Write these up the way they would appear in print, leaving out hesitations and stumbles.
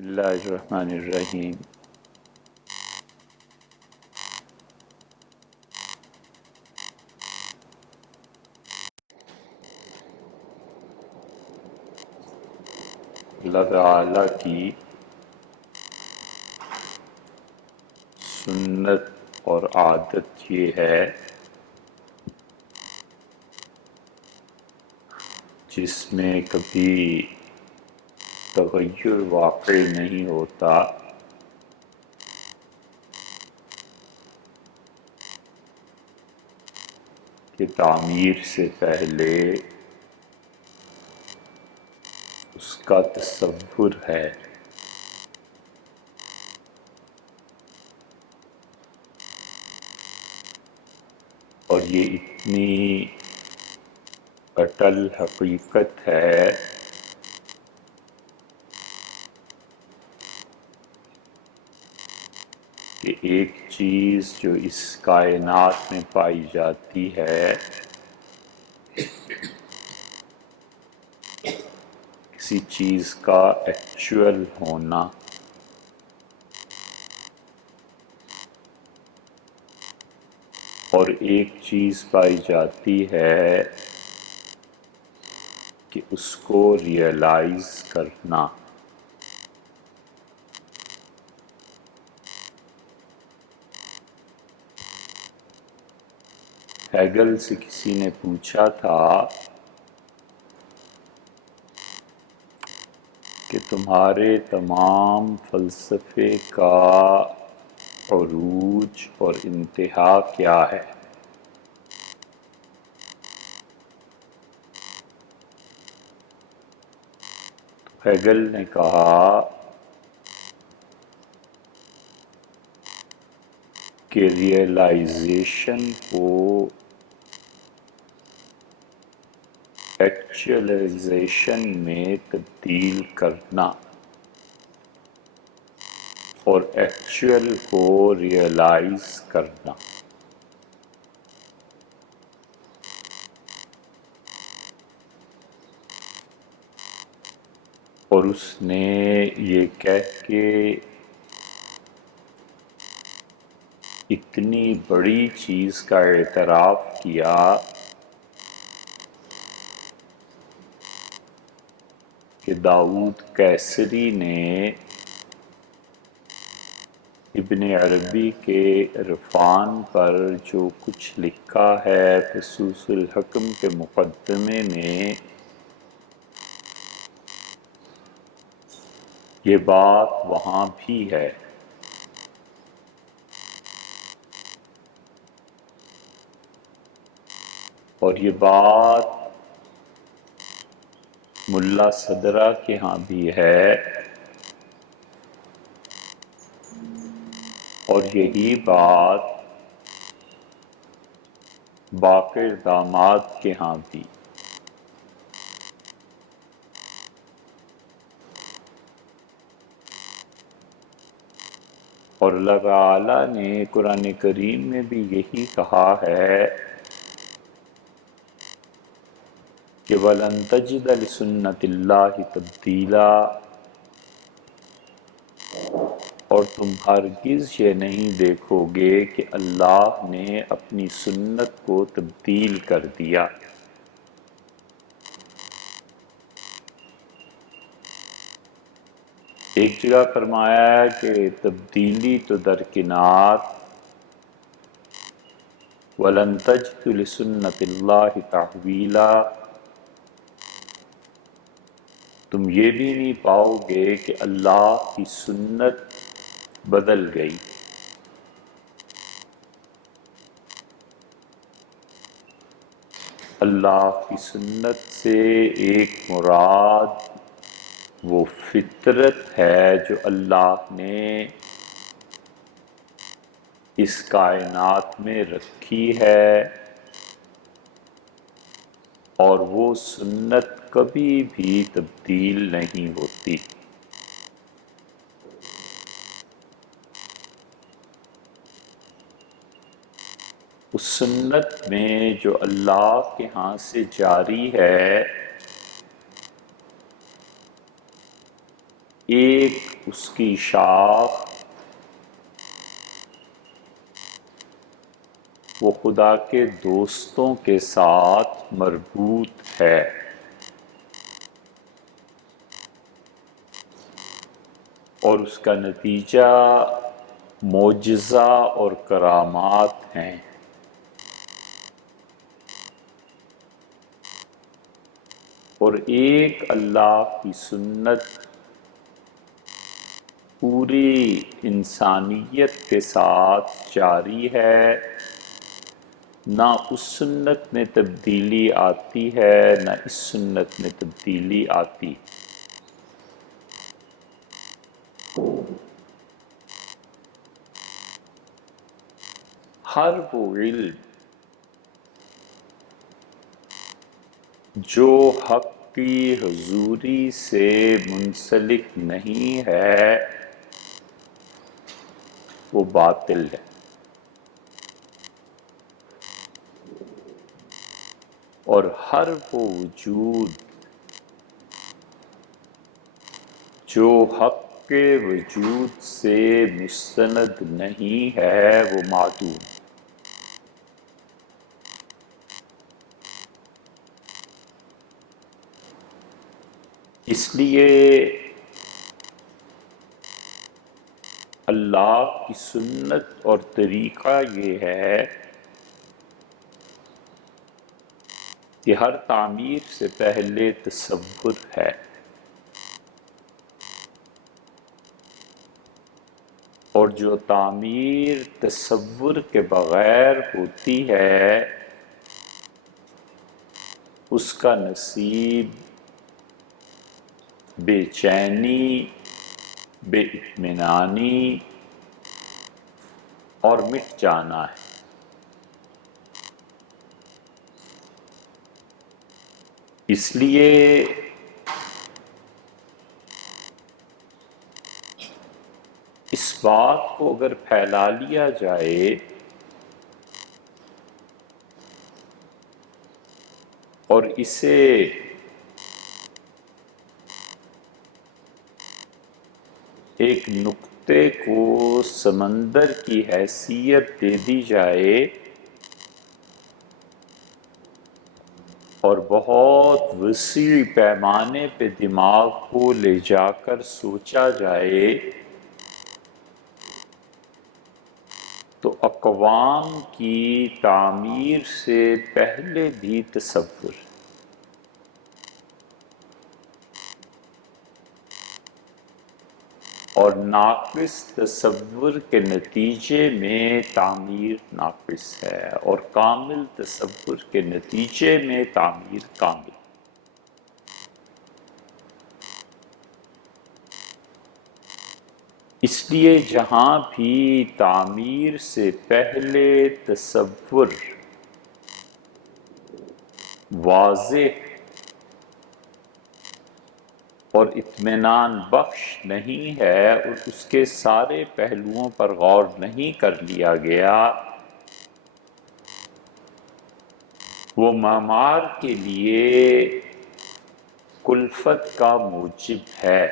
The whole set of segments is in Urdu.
اللہ الرحمن الرحیم۔ اللہ تعالیٰ کی سنت اور عادت یہ ہے جس میں کبھی تغیر واقع نہیں ہوتا، کہ تعمیر سے پہلے اس کا تصور ہے، اور یہ اتنی اٹل حقیقت ہے کہ ایک چیز جو اس کائنات میں پائی جاتی ہے، کسی چیز کا ایکچول ہونا، اور ایک چیز پائی جاتی ہے کہ اس کو ریئلائز کرنا۔ ہیگل سے کسی نے پوچھا تھا کہ تمہارے تمام فلسفے کا عروج اور انتہا کیا ہے؟ ہیگل نے کہا کہ ریئلائزیشن کو ایکچوئلائزیشن میں تبدیل کرنا، اور ایکچوئل کو ریئلائز کرنا۔ اور اس نے یہ کہہ کے اتنی بڑی چیز کا اعتراف کیا کہ داؤد قیصری نے ابن عربی کے عرفان پر جو کچھ لکھا ہے فصوص الحکم کے مقدمے میں، یہ بات وہاں بھی ہے۔ اور یہ بات ملا صدرہ کے ہاں بھی ہے، اور یہی بات باقر داماد کے ہاں بھی۔ اور اللہ تعالیٰ نے قرآن کریم میں بھی یہی کہا ہے کہ وَلَن تَجِدَ لِسُنَّتِ اللَّهِ تَبْدِيلًا، اور تم ہرگز یہ نہیں دیکھو گے کہ اللہ نے اپنی سنت کو تبدیل کر دیا۔ ایک جگہ فرمایا ہے کہ تبدیلی تو درکنار، وَلَن تَجِدُ لِسُنَّتِ اللَّهِ تَحْوِيلًا، تم یہ بھی نہیں پاؤ گے کہ اللہ کی سنت بدل گئی۔ اللہ کی سنت سے ایک مراد وہ فطرت ہے جو اللہ نے اس کائنات میں رکھی ہے، اور وہ سنت کبھی بھی تبدیل نہیں ہوتی۔ اس سنت میں جو اللہ کے ہاں سے جاری ہے، ایک اس کی شاخ وہ خدا کے دوستوں کے ساتھ مربوط ہے، اور اس کا نتیجہ معجزہ اور کرامات ہیں۔ اور ایک اللہ کی سنت پوری انسانیت کے ساتھ جاری ہے، نہ اس سنت میں تبدیلی آتی ہے نہ اس سنت میں تبدیلی آتی۔ ہر وہ علم جو حق کی حضوری سے منسلک نہیں ہے وہ باطل ہے، اور ہر وہ وجود جو حق کے وجود سے مستند نہیں ہے وہ معدوم۔ اس لیے اللہ کی سنت اور طریقہ یہ ہے کہ ہر تعمیر سے پہلے تصور ہے، اور جو تعمیر تصور کے بغیر ہوتی ہے اس کا نصیب بے چینی، بے اطمینانی اور مٹ جانا ہے۔ اس لیے اس بات کو اگر پھیلا لیا جائے اور اسے ایک نقطے کو سمندر کی حیثیت دے دی جائے اور بہت وسیع پیمانے پہ دماغ کو لے جا کر سوچا جائے تو اقوام کی تعمیر سے پہلے بھی تصور، اور ناقص تصور کے نتیجے میں تعمیر ناقص ہے، اور کامل تصور کے نتیجے میں تعمیر کامل۔ اس لیے جہاں بھی تعمیر سے پہلے تصور واضح اور اطمینان بخش نہیں ہے اور اس کے سارے پہلوؤں پر غور نہیں کر لیا گیا، وہ معمار کے لیے کلفت کا موجب ہے۔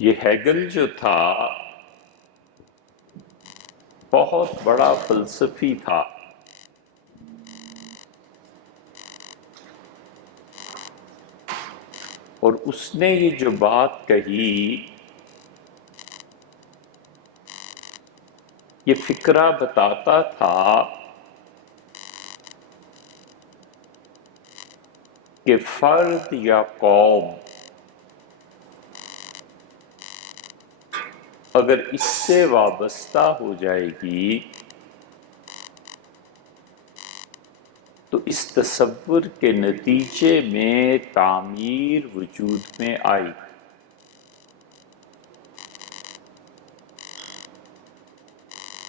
یہ ہیگل جو تھا بہت بڑا فلسفی تھا، اور اس نے یہ جو بات کہی یہ فکرہ بتاتا تھا کہ فرد یا قوم اگر اس سے وابستہ ہو جائے گی تو اس تصور کے نتیجے میں تعمیر وجود میں آئی۔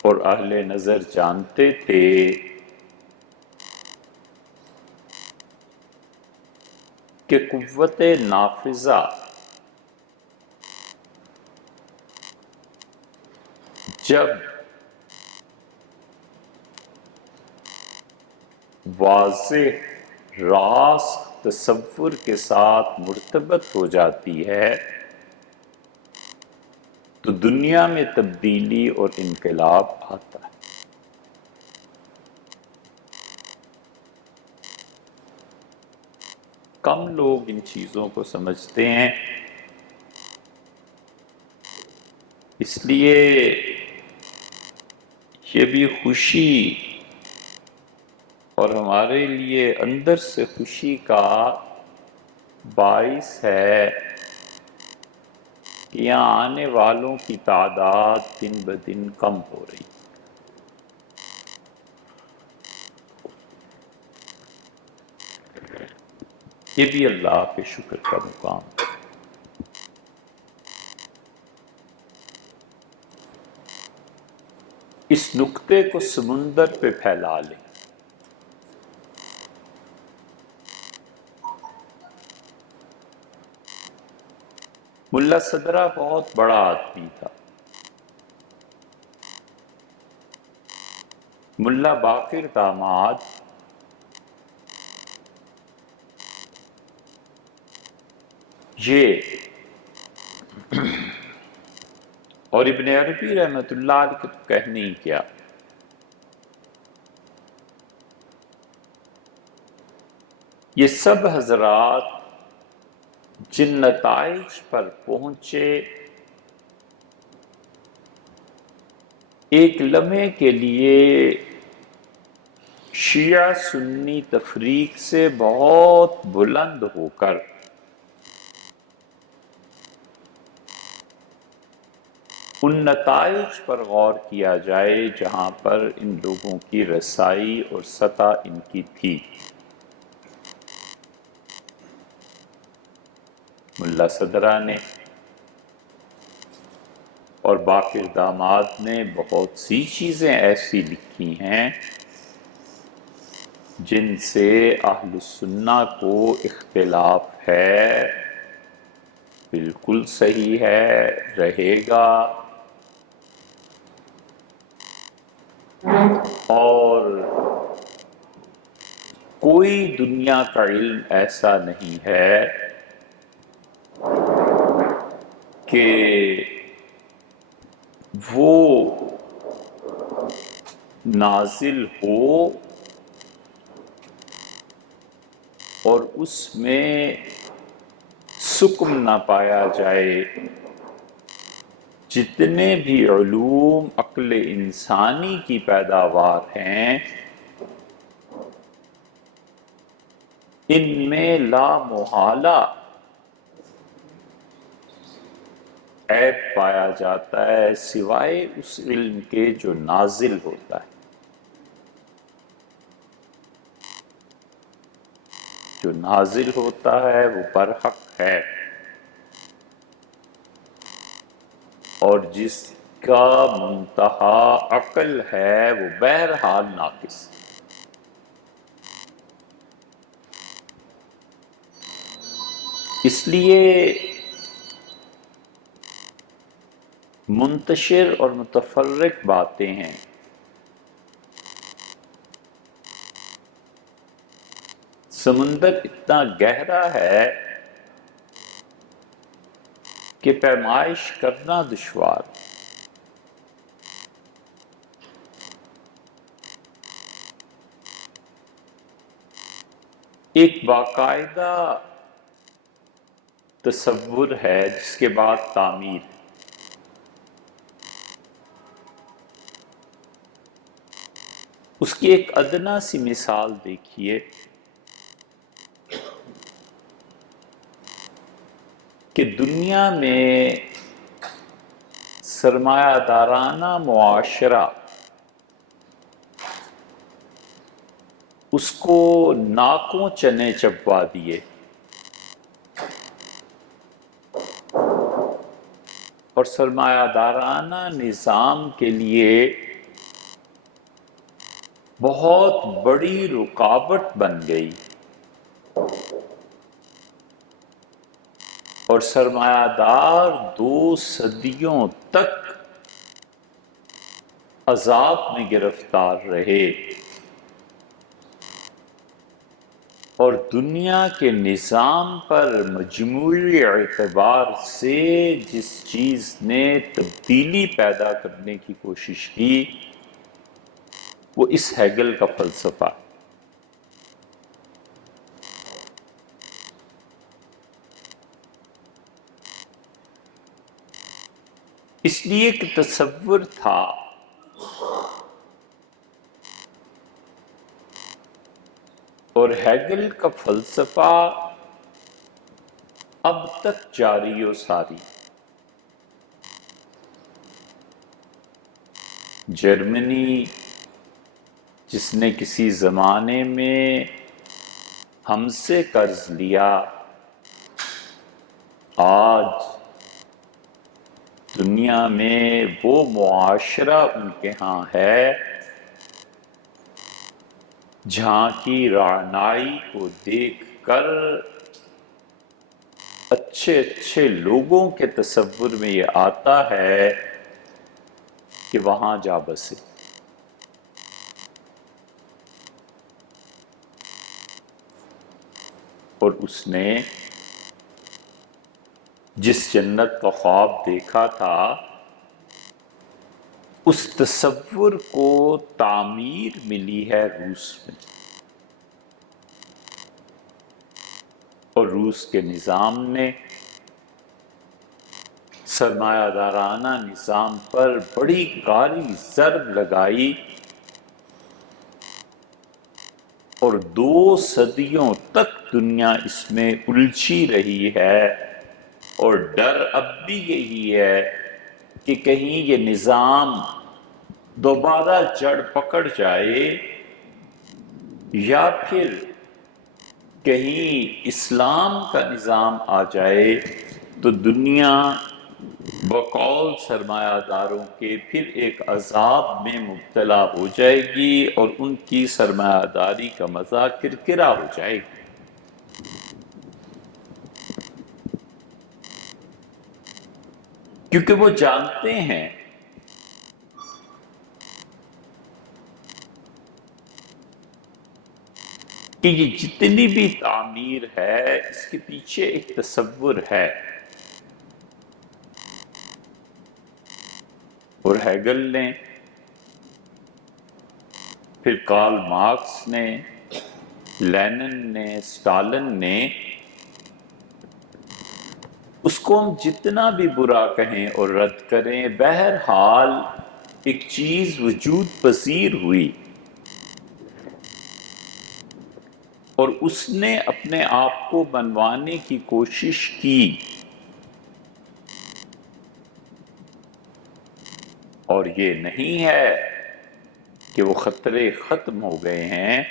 اور اہل نظر جانتے تھے کہ قوت نافذہ جب واضح راست تصور کے ساتھ مرتبط ہو جاتی ہے تو دنیا میں تبدیلی اور انقلاب آتا ہے۔ کم لوگ ان چیزوں کو سمجھتے ہیں، اس لیے یہ بھی خوشی اور ہمارے لیے اندر سے خوشی کا باعث ہے کہ یہاں آنے والوں کی تعداد دن بدن کم ہو رہی۔ یہ بھی اللہ کے شکر کا مقام ہے۔ اس نقطے کو سمندر پہ پھیلا لیں۔ ملا صدرہ بہت بڑا آدمی تھا۔ ملا باقر داماد یہ اور ابن عربی رحمۃ اللہ علیہ کو تو کہنے ہی کیا، یہ سب حضرات جن نتائج پر پہنچے ایک لمحے کے لیے شیعہ سنی تفریق سے بہت بلند ہو کر ان نتائج پر غور کیا جائے جہاں پر ان لوگوں کی رسائی اور سطح ان کی تھی۔ ملا صدرہ نے اور باقر داماد نے بہت سی چیزیں ایسی لکھی ہیں جن سے اہل السنہ کو اختلاف ہے، بالکل صحیح ہے، رہے گا، اور کوئی دنیا کا علم ایسا نہیں ہے کہ وہ نازل ہو اور اس میں سکم نہ پایا جائے۔ جتنے بھی علوم عقل انسانی کی پیداوار ہیں ان میں لا محالہ عیب پایا جاتا ہے سوائے اس علم کے جو نازل ہوتا ہے۔ جو نازل ہوتا ہے وہ برحق ہے، اور جس کا منتہا عقل ہے وہ بہرحال ناقص۔ اس لیے منتشر اور متفرق باتیں ہیں۔ سمندر اتنا گہرا ہے کہ پیمائش کرنا دشوار۔ ایک باقاعدہ تصور ہے جس کے بعد تعمیر ہے۔ اس کی ایک ادنا سی مثال دیکھیے کہ دنیا میں سرمایہ دارانہ معاشرہ اس کو ناکوں چنے چبوا دیے اور سرمایہ دارانہ نظام کے لیے بہت بڑی رکاوٹ بن گئی، اور سرمایہ دار 2 صدیوں تک عذاب میں گرفتار رہے۔ اور دنیا کے نظام پر مجموعی اعتبار سے جس چیز نے تبدیلی پیدا کرنے کی کوشش کی وہ اس ہیگل کا فلسفہ ہے۔ اس لیے ایک تصور تھا اور ہیگل کا فلسفہ اب تک جاری و ساری۔ جرمنی جس نے کسی زمانے میں ہم سے قرض لیا، آج دنیا میں وہ معاشرہ ان کے ہاں ہے جہاں کی رعنائی کو دیکھ کر اچھے اچھے لوگوں کے تصور میں یہ آتا ہے کہ وہاں جا بسے۔ اور اس نے جس جنت کا خواب دیکھا تھا اس تصور کو تعمیر ملی ہے روس میں، اور روس کے نظام نے سرمایہ دارانہ نظام پر بڑی کاری ضرب لگائی اور 2 صدیوں تک دنیا اس میں الجھی رہی ہے، اور ڈر اب بھی یہی ہے کہ کہیں یہ نظام دوبارہ جڑ پکڑ جائے یا پھر کہیں اسلام کا نظام آ جائے تو دنیا بقول سرمایہ داروں کے پھر ایک عذاب میں مبتلا ہو جائے گی اور ان کی سرمایہ داری کا مزہ کرکرا ہو جائے گا۔ کیونکہ وہ جانتے ہیں کہ یہ جتنی بھی تعمیر ہے اس کے پیچھے ایک تصور ہے، اور ہیگل نے، پھر کارل مارکس نے، لینن نے، اسٹالن نے، اس کو ہم جتنا بھی برا کہیں اور رد کریں، بہرحال ایک چیز وجود پذیر ہوئی اور اس نے اپنے آپ کو بنوانے کی کوشش کی، اور یہ نہیں ہے کہ وہ خطرے ختم ہو گئے ہیں۔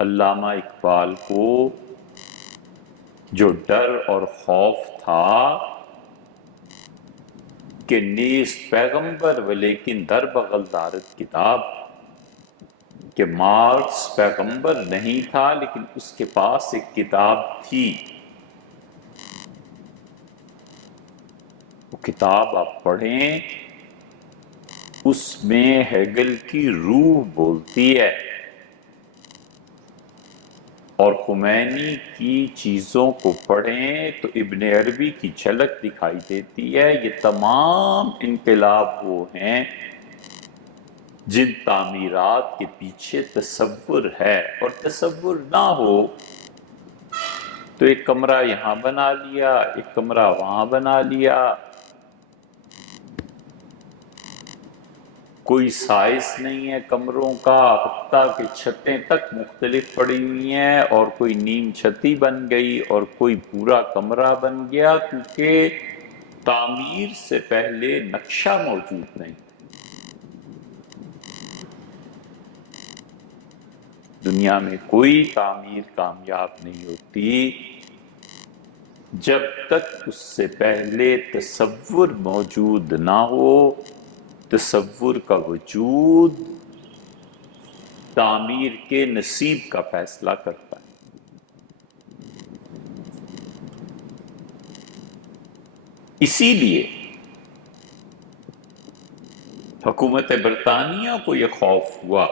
علامہ اقبال کو جو ڈر اور خوف تھا کہ نیست پیغمبر ولیکن در بغل دارد کتاب، کہ مارکس پیغمبر نہیں تھا لیکن اس کے پاس ایک کتاب تھی، وہ کتاب آپ پڑھیں، اس میں ہیگل کی روح بولتی ہے، اور خمینی کی چیزوں کو پڑھیں تو ابن عربی کی جھلک دکھائی دیتی ہے۔ یہ تمام انقلاب وہ ہیں جن تعمیرات کے پیچھے تصور ہے، اور تصور نہ ہو تو ایک کمرہ یہاں بنا لیا، ایک کمرہ وہاں بنا لیا، کوئی سائز نہیں ہے کمروں کا، حتیٰ کہ چھتیں تک مختلف پڑی ہوئی ہیں، اور کوئی نیم چھتی بن گئی اور کوئی پورا کمرہ بن گیا، کیونکہ تعمیر سے پہلے نقشہ موجود نہیں۔ دنیا میں کوئی تعمیر کامیاب نہیں ہوتی جب تک اس سے پہلے تصور موجود نہ ہو۔ تصور کا وجود تعمیر کے نصیب کا فیصلہ کرتا ہے۔ اسی لیے حکومت برطانیہ کو یہ خوف ہوا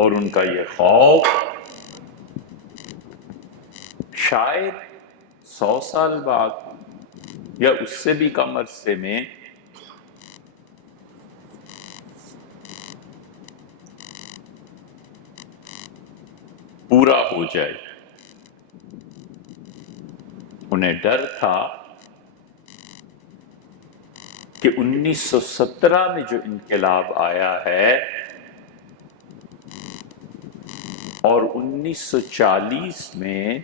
اور ان کا یہ خوف شاید 100 سال بعد یا اس سے بھی کم عرصے میں پورا ہو جائے۔ انہیں ڈر تھا کہ 1917 میں جو انقلاب آیا ہے اور 1940 میں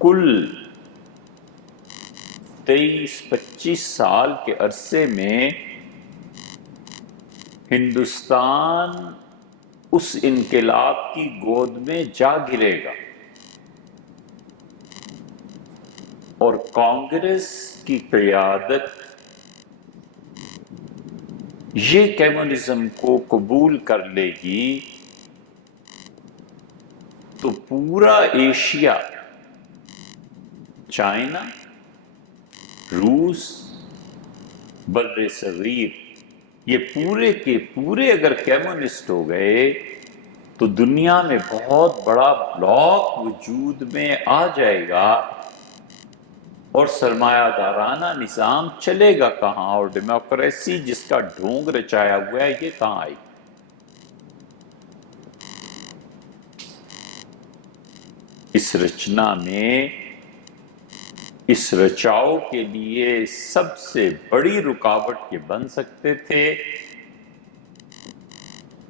کل 23-25 سال کے عرصے میں ہندوستان اس انقلاب کی گود میں جا گرے گا، اور کانگریس کی قیادت یہ کمیونزم کو قبول کر لے گی تو پورا ایشیا، چائنا، روس، بر صغیر، یہ پورے کے پورے اگر کمیونسٹ ہو گئے تو دنیا میں بہت بڑا بلاک وجود میں آ جائے گا، اور سرمایہ دارانہ نظام چلے گا کہاں، اور ڈیموکریسی جس کا ڈھونگ رچایا ہوا ہے یہ کہاں آئی؟ اس رچنا میں، اس رچاؤ کے لیے سب سے بڑی رکاوٹ یہ بن سکتے تھے،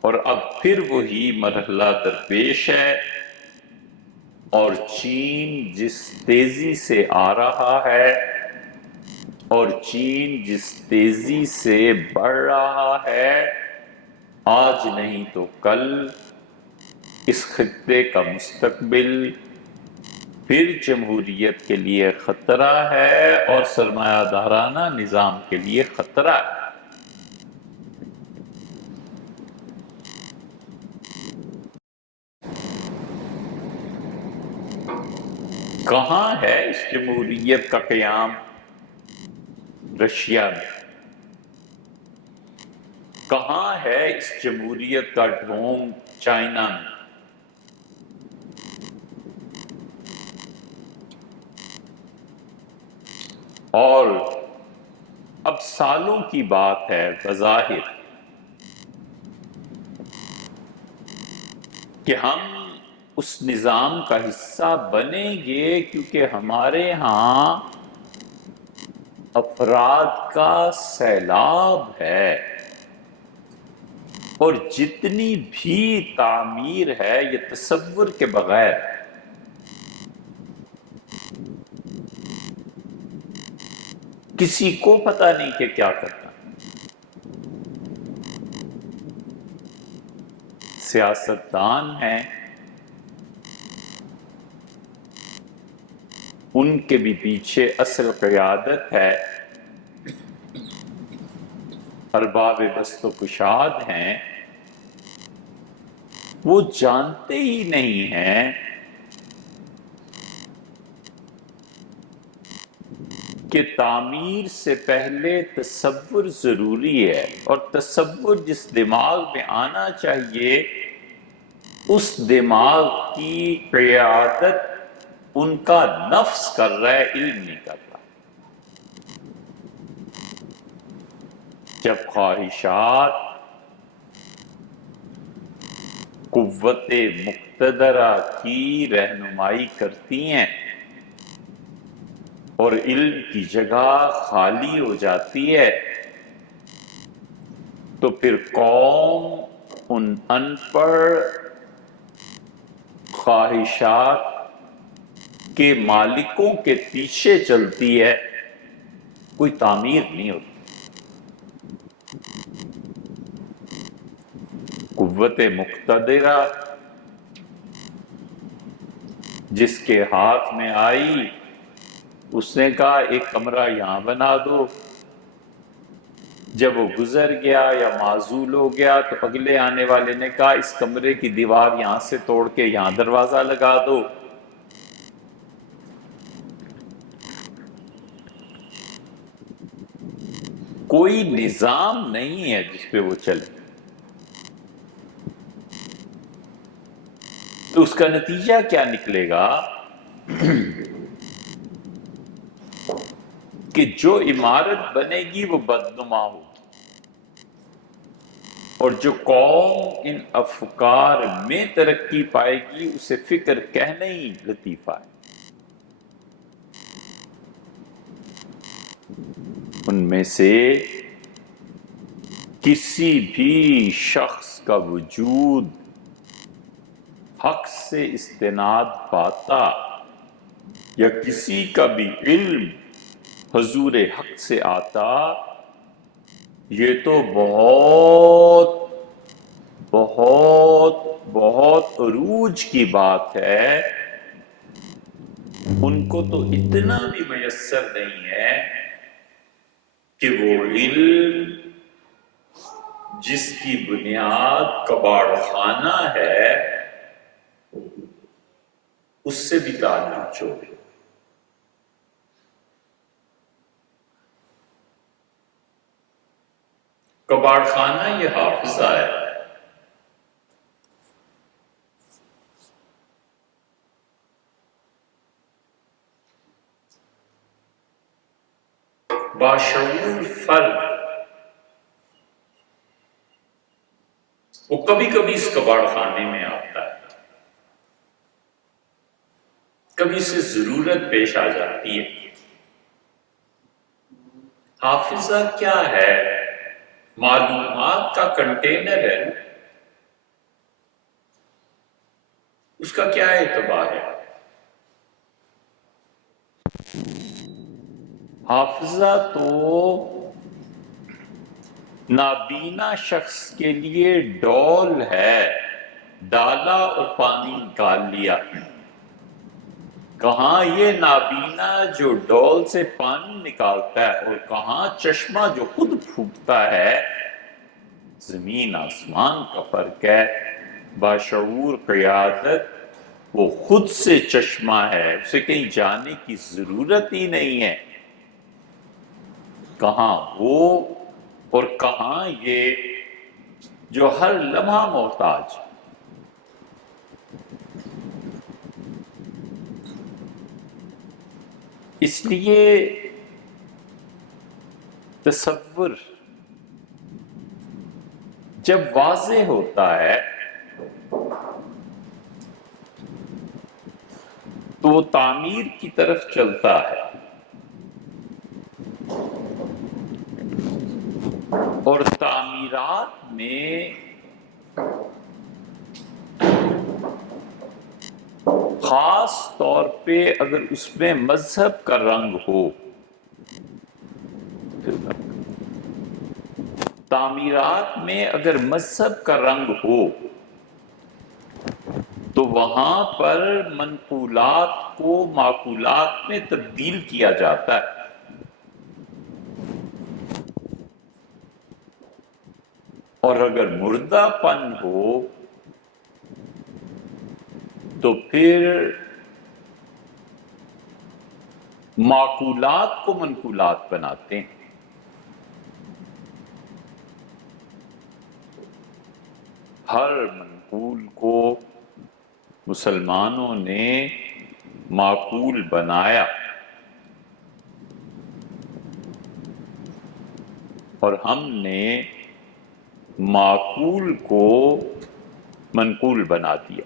اور اب پھر وہی مرحلہ درپیش ہے، اور چین جس تیزی سے آ رہا ہے اور چین جس تیزی سے بڑھ رہا ہے، آج نہیں تو کل اس خطے کا مستقبل پھر جمہوریت کے لیے خطرہ ہے اور سرمایہ دارانہ نظام کے لیے خطرہ ہے۔ کہاں ہے اس جمہوریت کا قیام؟ رشیا میں۔ کہاں ہے اس جمہوریت کا ڈھونگ؟ چائنا میں۔ اور اب سالوں کی بات ہے بظاہر کہ ہم اس نظام کا حصہ بنیں گے، کیونکہ ہمارے ہاں افراد کا سیلاب ہے، اور جتنی بھی تعمیر ہے یہ تصور کے بغیر ہے۔ کسی کو پتہ نہیں کہ کیا کرنا۔ سیاستدان ہیں، ان کے بھی پیچھے اصل قیادت ہے، ارباب بست و کشاد ہیں، وہ جانتے ہی نہیں ہیں کہ تعمیر سے پہلے تصور ضروری ہے، اور تصور جس دماغ میں آنا چاہیے اس دماغ کی قیادت ان کا نفس کر رہا ہے، علم نہیں کر رہا۔ جب خواہشات قوت مقتدرہ کی رہنمائی کرتی ہیں اور علم کی جگہ خالی ہو جاتی ہے، تو پھر قوم ان ان پڑھ خواہشات کے مالکوں کے پیچھے چلتی ہے، کوئی تعمیر نہیں ہوتی۔ قوت مقتدرہ جس کے ہاتھ میں آئی، اس نے کہا ایک کمرہ یہاں بنا دو، جب وہ گزر گیا یا معزول ہو گیا تو اگلے آنے والے نے کہا اس کمرے کی دیوار یہاں سے توڑ کے یہاں دروازہ لگا دو۔ کوئی نظام نہیں ہے جس پہ وہ چلے۔ تو اس کا نتیجہ کیا نکلے گا کہ جو عمارت بنے گی وہ بدنما ہوگی، اور جو قوم ان افکار میں ترقی پائے گی اسے فکر کہنا ہی لطیفہ ہے۔ ان میں سے کسی بھی شخص کا وجود حق سے استناد پاتا یا کسی کا بھی علم حضور حق سے آتا، یہ تو بہت بہت بہت عروج کی بات ہے۔ ان کو تو اتنا بھی میسر نہیں ہے کہ وہ علم جس کی بنیاد کباڑ خانہ ہے اس سے بھی تعلق چھوڑے۔ کباڑ خانہ یہ حافظہ ہے، باشعور فرد وہ کبھی کبھی اس کباڑ خانے میں آتا ہے، کبھی سے ضرورت پیش آ جاتی ہے۔ حافظہ کیا ہے؟ معلومات کا کنٹینر ہے، اس کا کیا اعتبار ہے؟ حافظہ تو نابینا شخص کے لیے ڈول ہے، ڈالا اور پانی نکال لیا۔ کہاں یہ نابینا جو ڈول سے پانی نکالتا ہے، اور کہاں چشمہ جو خود پھوٹتا ہے۔ زمین آسمان کا فرق ہے۔ باشعور قیادت وہ خود سے چشمہ ہے، اسے کہیں جانے کی ضرورت ہی نہیں ہے۔ کہاں وہ اور کہاں یہ جو ہر لمحہ محتاج۔ اس لیے تصور جب واضح ہوتا ہے تو وہ تعمیر کی طرف چلتا ہے، اور تعمیرات میں خاص طور پہ اگر اس میں مذہب کا رنگ ہو، تعمیرات میں اگر مذہب کا رنگ ہو تو وہاں پر منقولات کو معقولات میں تبدیل کیا جاتا ہے۔ اور اگر مردہ پن ہو تو پھر معقولات کو منقولات بناتے ہیں۔ ہر منقول کو مسلمانوں نے معقول بنایا، اور ہم نے معقول کو منقول بنا دیا۔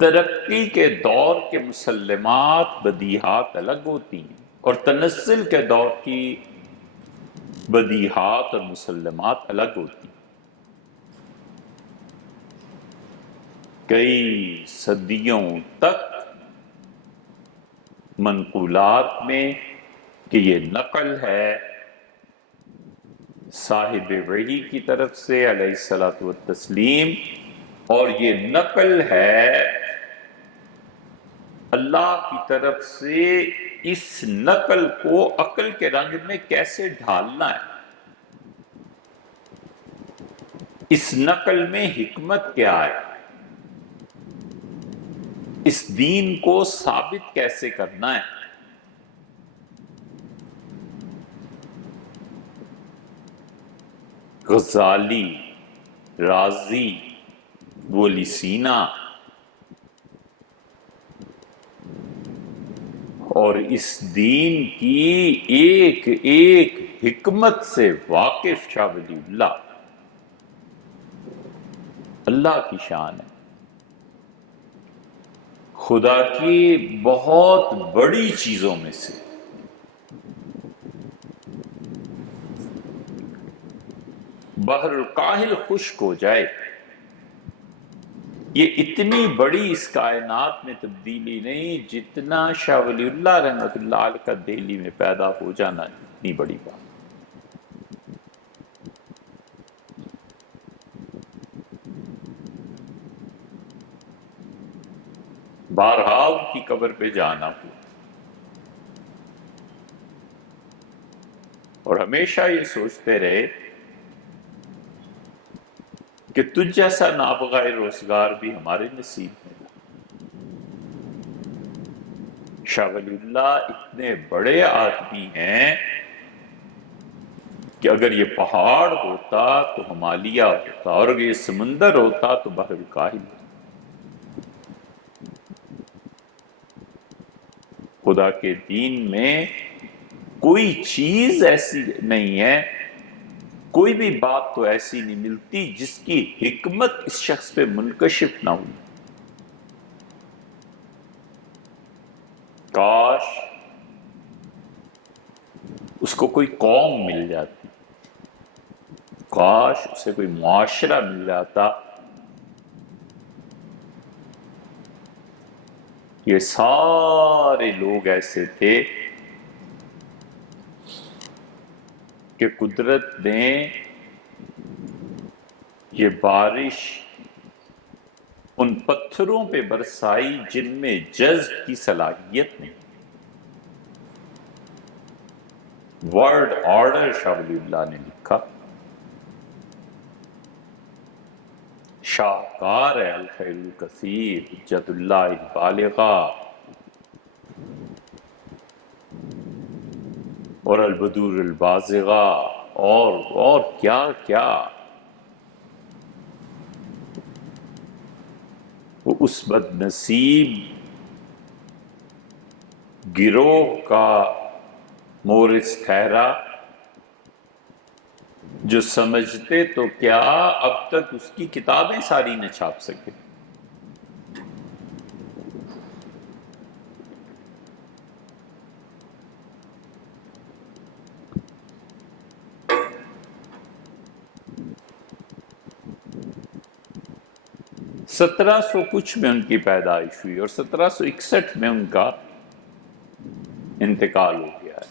ترقی کے دور کے مسلمات بدیہات الگ ہوتی ہیں، اور تنزل کے دور کی بدیہات اور مسلمات الگ ہوتی ہیں۔ کئی صدیوں تک منقولات میں کہ یہ نقل ہے صاحب وحی کی طرف سے علیہ الصلوۃ والتسلیم، اور یہ نقل ہے اللہ کی طرف سے۔ اس نقل کو عقل کے رنگ میں کیسے ڈھالنا ہے، اس نقل میں حکمت کیا ہے، اس دین کو ثابت کیسے کرنا ہے۔ غزالی رازی، گولی سینا، اور اس دین کی ایک ایک حکمت سے واقف شاہ ولی اللہ، اللہ کی شان ہے، خدا کی بہت بڑی چیزوں میں سے۔ بحر الکاہل خشک ہو جائے، یہ اتنی بڑی اس کائنات میں تبدیلی نہیں جتنا شاہ ولی اللہ رحمۃ اللہ علیہ کا دہلی میں پیدا ہو جانا اتنی بڑی بات۔ بارہا ان کی قبر پہ جانا ہوا اور ہمیشہ یہ سوچتے رہے کہ تجھ جیسا نابغہ روزگار بھی ہمارے نصیب میں۔ شاہ ولی اللہ اتنے بڑے آدمی ہیں کہ اگر یہ پہاڑ ہوتا تو ہمالیہ ہوتا، اور اگر یہ سمندر ہوتا تو بحر الکاہل ہوتا۔ خدا کے دین میں کوئی چیز ایسی نہیں ہے، کوئی بھی بات تو ایسی نہیں ملتی جس کی حکمت اس شخص پہ منکشف نہ ہوئی۔ کاش اس کو کوئی قوم مل جاتی، کاش اسے کوئی معاشرہ مل جاتا، یہ سارے لوگ ایسے تھے کہ قدرت نے یہ بارش ان پتھروں پہ برسائی جن میں جذب کی صلاحیت نہیں۔ ورڈ آرڈر شاہ ولی اللہ نے لکھا، شاہکار ہے الخیر الکثیر حجت اللہ البالغہ، اور البدور البازغہ، اور کیا کیا۔ وہ اس بد نصیب گروہ کا مورث ٹھہرا جو سمجھتے تو کیا اب تک اس کی کتابیں ساری نہ چھاپ سکے۔ سترہ سو کچھ میں ان کی پیدائش ہوئی اور 1761 میں ان کا انتقال ہو گیا ہے۔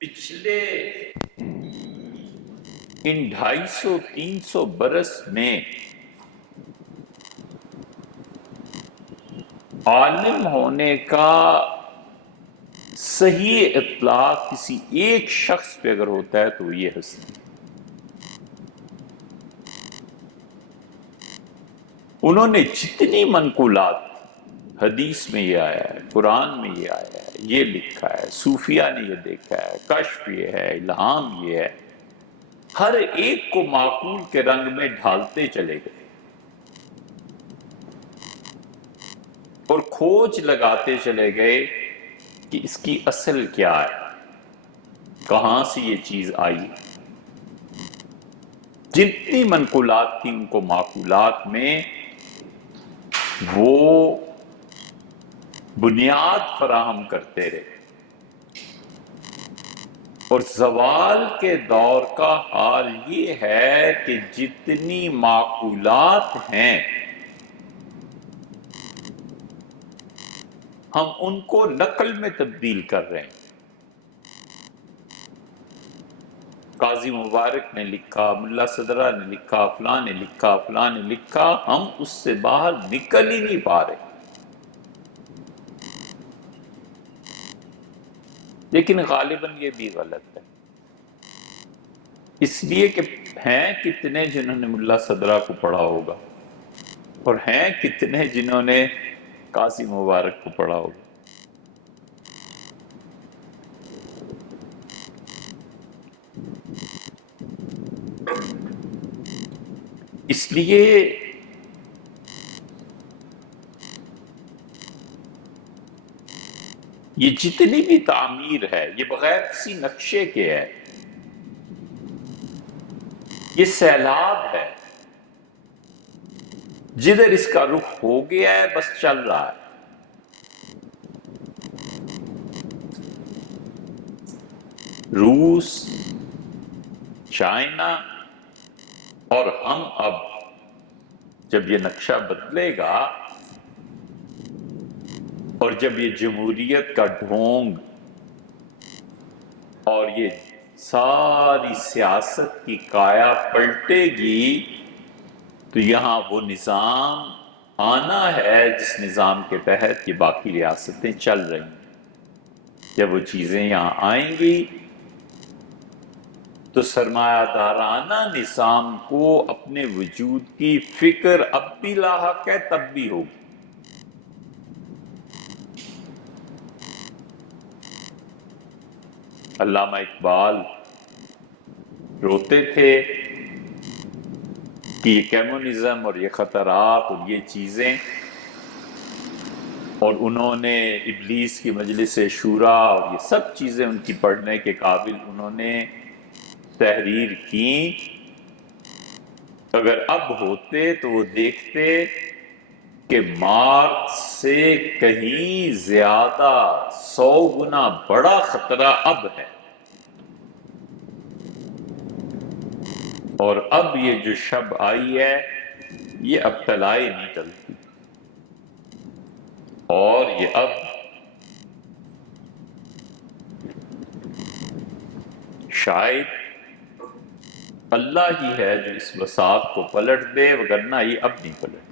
پچھلے ان 250-300 برس میں عالم ہونے کا صحیح اطلاق کسی ایک شخص پہ اگر ہوتا ہے تو وہ یہ ہستی۔ انہوں نے جتنی منقولات، حدیث میں یہ آیا ہے، قرآن میں یہ آیا ہے، یہ لکھا ہے، صوفیہ نے یہ دیکھا ہے، کشف یہ ہے، الہام یہ ہے، ہر ایک کو معقول کے رنگ میں ڈھالتے چلے گئے اور کھوج لگاتے چلے گئے کہ اس کی اصل کیا ہے، کہاں سے یہ چیز آئی۔ جتنی منقولات تھیں ان کو معقولات میں وہ بنیاد فراہم کرتے رہے، اور زوال کے دور کا حال یہ ہے کہ جتنی معقولات ہیں ہم ان کو نقل میں تبدیل کر رہے ہیں۔ قاضی مبارک نے لکھا، ملا صدرہ نے لکھا، فلاں نے لکھا، فلاں نے لکھا، ہم اس سے باہر نکل ہی نہیں پا رہے۔ لیکن غالباً یہ بھی غلط ہے، اس لیے کہ ہیں کتنے جنہوں نے ملا صدرہ کو پڑھا ہوگا، اور ہیں کتنے جنہوں نے قاضی مبارک کو پڑھا ہوگا۔ لیے یہ جتنی بھی تعمیر ہے یہ بغیر کسی نقشے کے ہے، یہ سیلاب ہے، جدھر اس کا رخ ہو گیا ہے بس چل رہا ہے۔ روس، چائنا اور ہم اب جب یہ نقشہ بدلے گا اور جب یہ جمہوریت کا ڈھونگ اور یہ ساری سیاست کی کایا پلٹے گی تو یہاں وہ نظام آنا ہے جس نظام کے تحت یہ باقی ریاستیں چل رہی ہیں۔ جب وہ چیزیں یہاں آئیں گی تو سرمایہ دارانہ نظام کو اپنے وجود کی فکر اب بھی لاحق ہے، تب بھی ہوگی۔ علامہ اقبال روتے تھے کہ یہ کمیونزم اور یہ خطرات اور یہ چیزیں، اور انہوں نے ابلیس کی مجلس شورا اور یہ سب چیزیں ان کی پڑھنے کے قابل انہوں نے تحریر کی۔ اگر اب ہوتے تو وہ دیکھتے کہ مارکس سے کہیں زیادہ 100 گنا بڑا خطرہ اب ہے، اور اب یہ جو شب آئی ہے یہ اب تلائی نہیں ٹلتی، اور یہ اب شاید اللہ ہی ہے جو اس بساط کو پلٹ دے، وگرنہ یہ اب نہیں پلٹ۔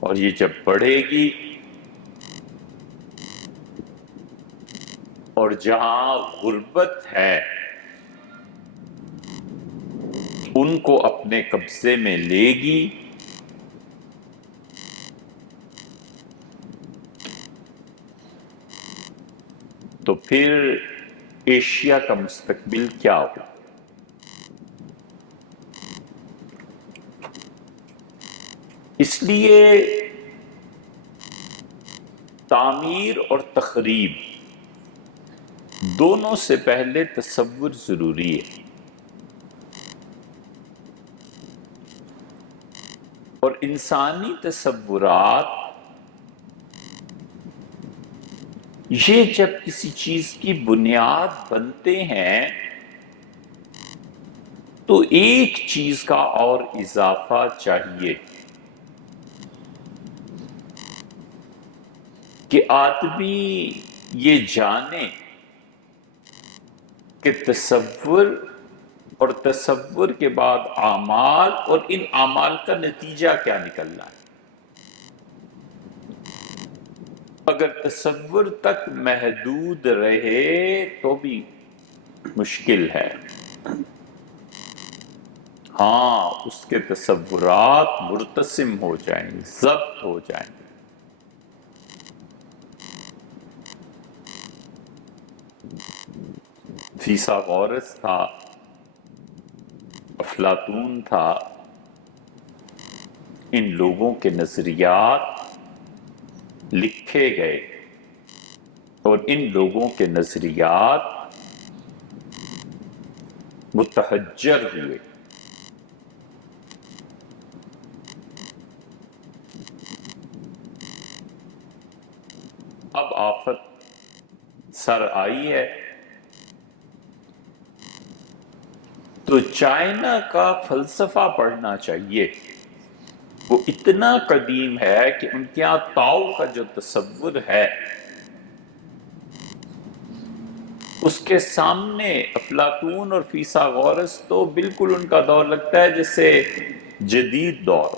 اور یہ جب بڑھے گی اور جہاں غربت ہے ان کو اپنے قبضے میں لے گی، تو پھر ایشیا کا مستقبل کیا ہو؟ اس لیے تعمیر اور تخریب دونوں سے پہلے تصور ضروری ہے، اور انسانی تصورات یہ جب کسی چیز کی بنیاد بنتے ہیں تو ایک چیز کا اور اضافہ چاہیے کہ آدمی یہ جانے کہ تصور اور تصور کے بعد اعمال اور ان اعمال کا نتیجہ کیا نکلنا ہے۔ اگر تصور تک محدود رہے تو بھی مشکل ہے، ہاں اس کے تصورات مرتسم ہو جائیں گے، ضبط ہو جائیں گے۔ فیثاغورس تھا، افلاطون تھا، ان لوگوں کے نظریات لکھے گئے اور ان لوگوں کے نظریات متحجر ہوئے۔ اب آفت سر آئی ہے تو چائنا کا فلسفہ پڑھنا چاہیے۔ وہ اتنا قدیم ہے کہ ان کے یہاں تاؤ کا جو تصور ہے اس کے سامنے افلاطون اور فیثاغورس تو بالکل ان کا دور لگتا ہے جیسے جدید دور۔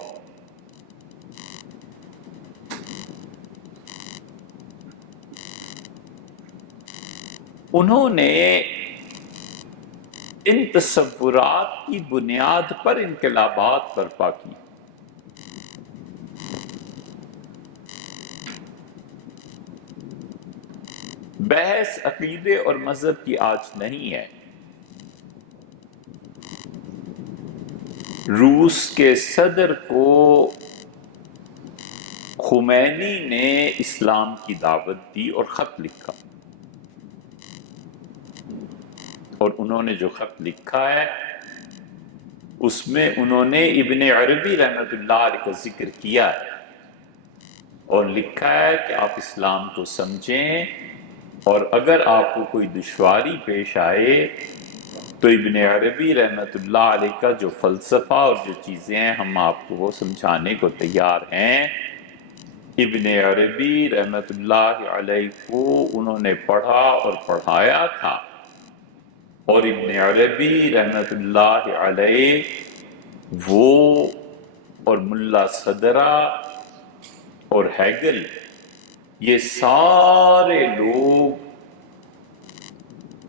انہوں نے ان تصورات کی بنیاد پر انقلابات برپا کی۔ بحث عقیدے اور مذہب کی آج نہیں ہے، روس کے صدر کو خمینی نے اسلام کی دعوت دی اور خط لکھا، اور انہوں نے جو خط لکھا ہے اس میں انہوں نے ابن عربی رحمۃ اللہ علیہ کا ذکر کیا ہے اور لکھا ہے کہ آپ اسلام کو سمجھیں، اور اگر آپ کو کوئی دشواری پیش آئے تو ابن عربی رحمۃ اللہ علیہ کا جو فلسفہ اور جو چیزیں ہیں ہم آپ کو وہ سمجھانے کو تیار ہیں۔ ابن عربی رحمۃ اللہ علیہ کو انہوں نے پڑھا اور پڑھایا تھا، اور ابن عربی رحمۃ اللہ علیہ وہ اور ملا صدرہ اور ہیگل یہ سارے لوگ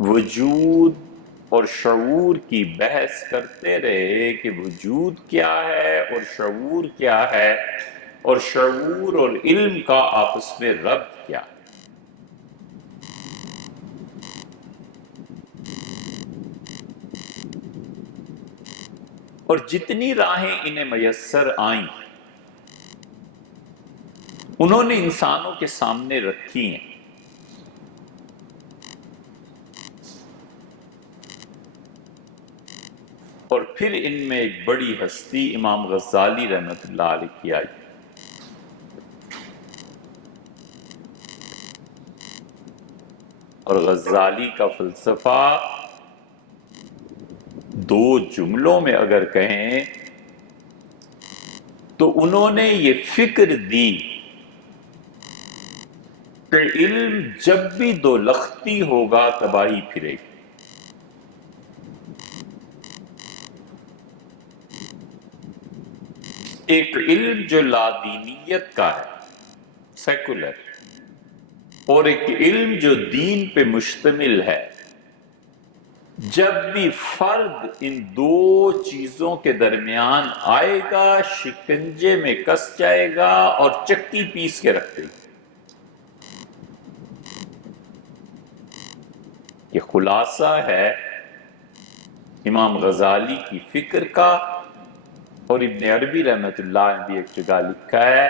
وجود اور شعور کی بحث کرتے رہے کہ وجود کیا ہے اور شعور کیا ہے، اور شعور اور علم کا آپس میں ربط کیا ہے۔ اور جتنی راہیں انہیں میسر آئیں انہوں نے انسانوں کے سامنے رکھی ہیں، اور پھر ان میں ایک بڑی ہستی امام غزالی رحمۃ اللہ علیہ کی آئی۔ اور غزالی کا فلسفہ دو جملوں میں اگر کہیں تو انہوں نے یہ فکر دی کہ علم جب بھی دو لختی ہوگا تباہی پھرے گی۔ ایک علم جو لادینیت کا ہے، سیکولر، اور ایک علم جو دین پہ مشتمل ہے، جب بھی فرد ان دو چیزوں کے درمیان آئے گا شکنجے میں کس جائے گا اور چکی پیس کے رکھ دے گا۔ یہ خلاصہ ہے امام غزالی کی فکر کا، اور ابن عربی رحمۃ اللہ نے بھی ایک جگہ لکھا ہے،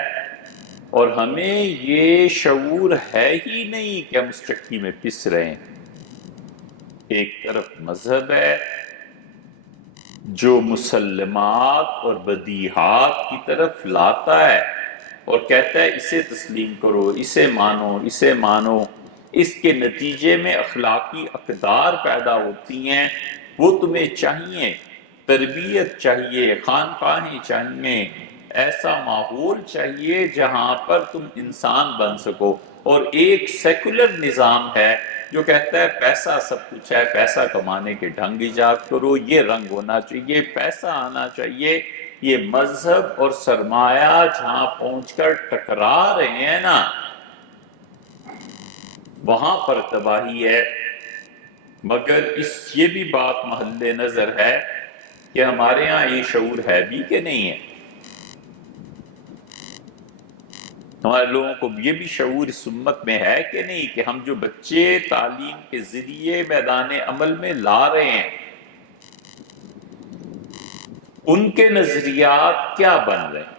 اور ہمیں یہ شعور ہے ہی نہیں کہ ہم اس چکی میں پس رہے ہیں۔ ایک طرف مذہب ہے جو مسلمات اور بدیہات کی طرف لاتا ہے اور کہتا ہے اسے تسلیم کرو، اسے مانو، اسے مانو، اس کے نتیجے میں اخلاقی اقدار پیدا ہوتی ہیں، وہ تمہیں چاہیے، تربیت چاہیے، خانقاہیں چاہیے، ایسا ماحول چاہیے جہاں پر تم انسان بن سکو۔ اور ایک سیکولر نظام ہے جو کہتا ہے پیسہ سب کچھ ہے، پیسہ کمانے کے ڈھنگ ایجاد کرو، یہ رنگ ہونا چاہیے، پیسہ آنا چاہیے۔ یہ مذہب اور سرمایہ جہاں پہنچ کر ٹکرا رہے ہیں نا، وہاں پر تباہی ہے۔ مگر یہ بھی بات محل نظر ہے کہ ہمارے ہاں یہ شعور ہے بھی کہ نہیں ہے۔ ہمارے لوگوں کو یہ بھی شعور اس امت میں ہے کہ نہیں کہ ہم جو بچے تعلیم کے ذریعے میدان عمل میں لا رہے ہیں ان کے نظریات کیا بن رہے ہیں؟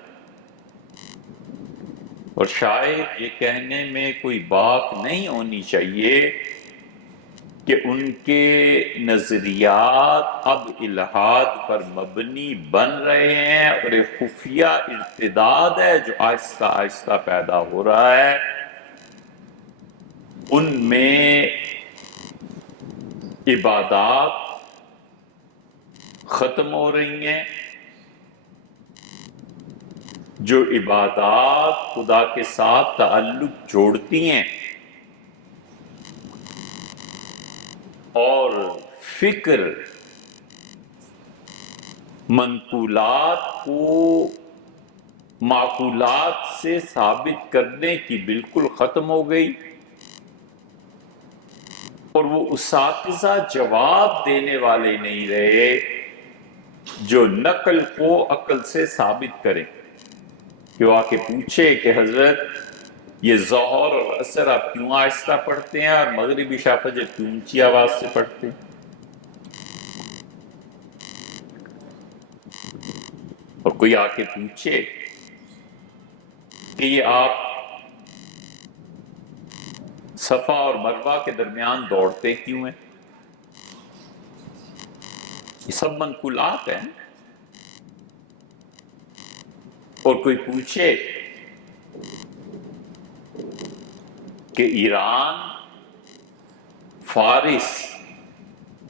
اور شاید یہ کہنے میں کوئی بات نہیں ہونی چاہیے کہ ان کے نظریات اب الہاد پر مبنی بن رہے ہیں، اور ایک خفیہ ارتداد ہے جو آہستہ آہستہ پیدا ہو رہا ہے۔ ان میں عبادات ختم ہو رہی ہیں، جو عبادات خدا کے ساتھ تعلق جوڑتی ہیں، اور فکر منقولات کو معقولات سے ثابت کرنے کی بالکل ختم ہو گئی، اور وہ اساتذہ جواب دینے والے نہیں رہے جو نقل کو عقل سے ثابت کریں، کہ وہ آ کے پوچھے کہ حضرت یہ ظہر اور عصر آپ کیوں آہستہ پڑھتے ہیں اور مغرب عشاء فجر کیوں اونچی آواز سے پڑھتے ہیں؟ کوئی آ کے پوچھے کہ یہ آپ صفا اور مروہ کے درمیان دوڑتے کیوں ہیں؟ یہ سب منقولات ہیں. اور کوئی پوچھے کہ ایران، فارس،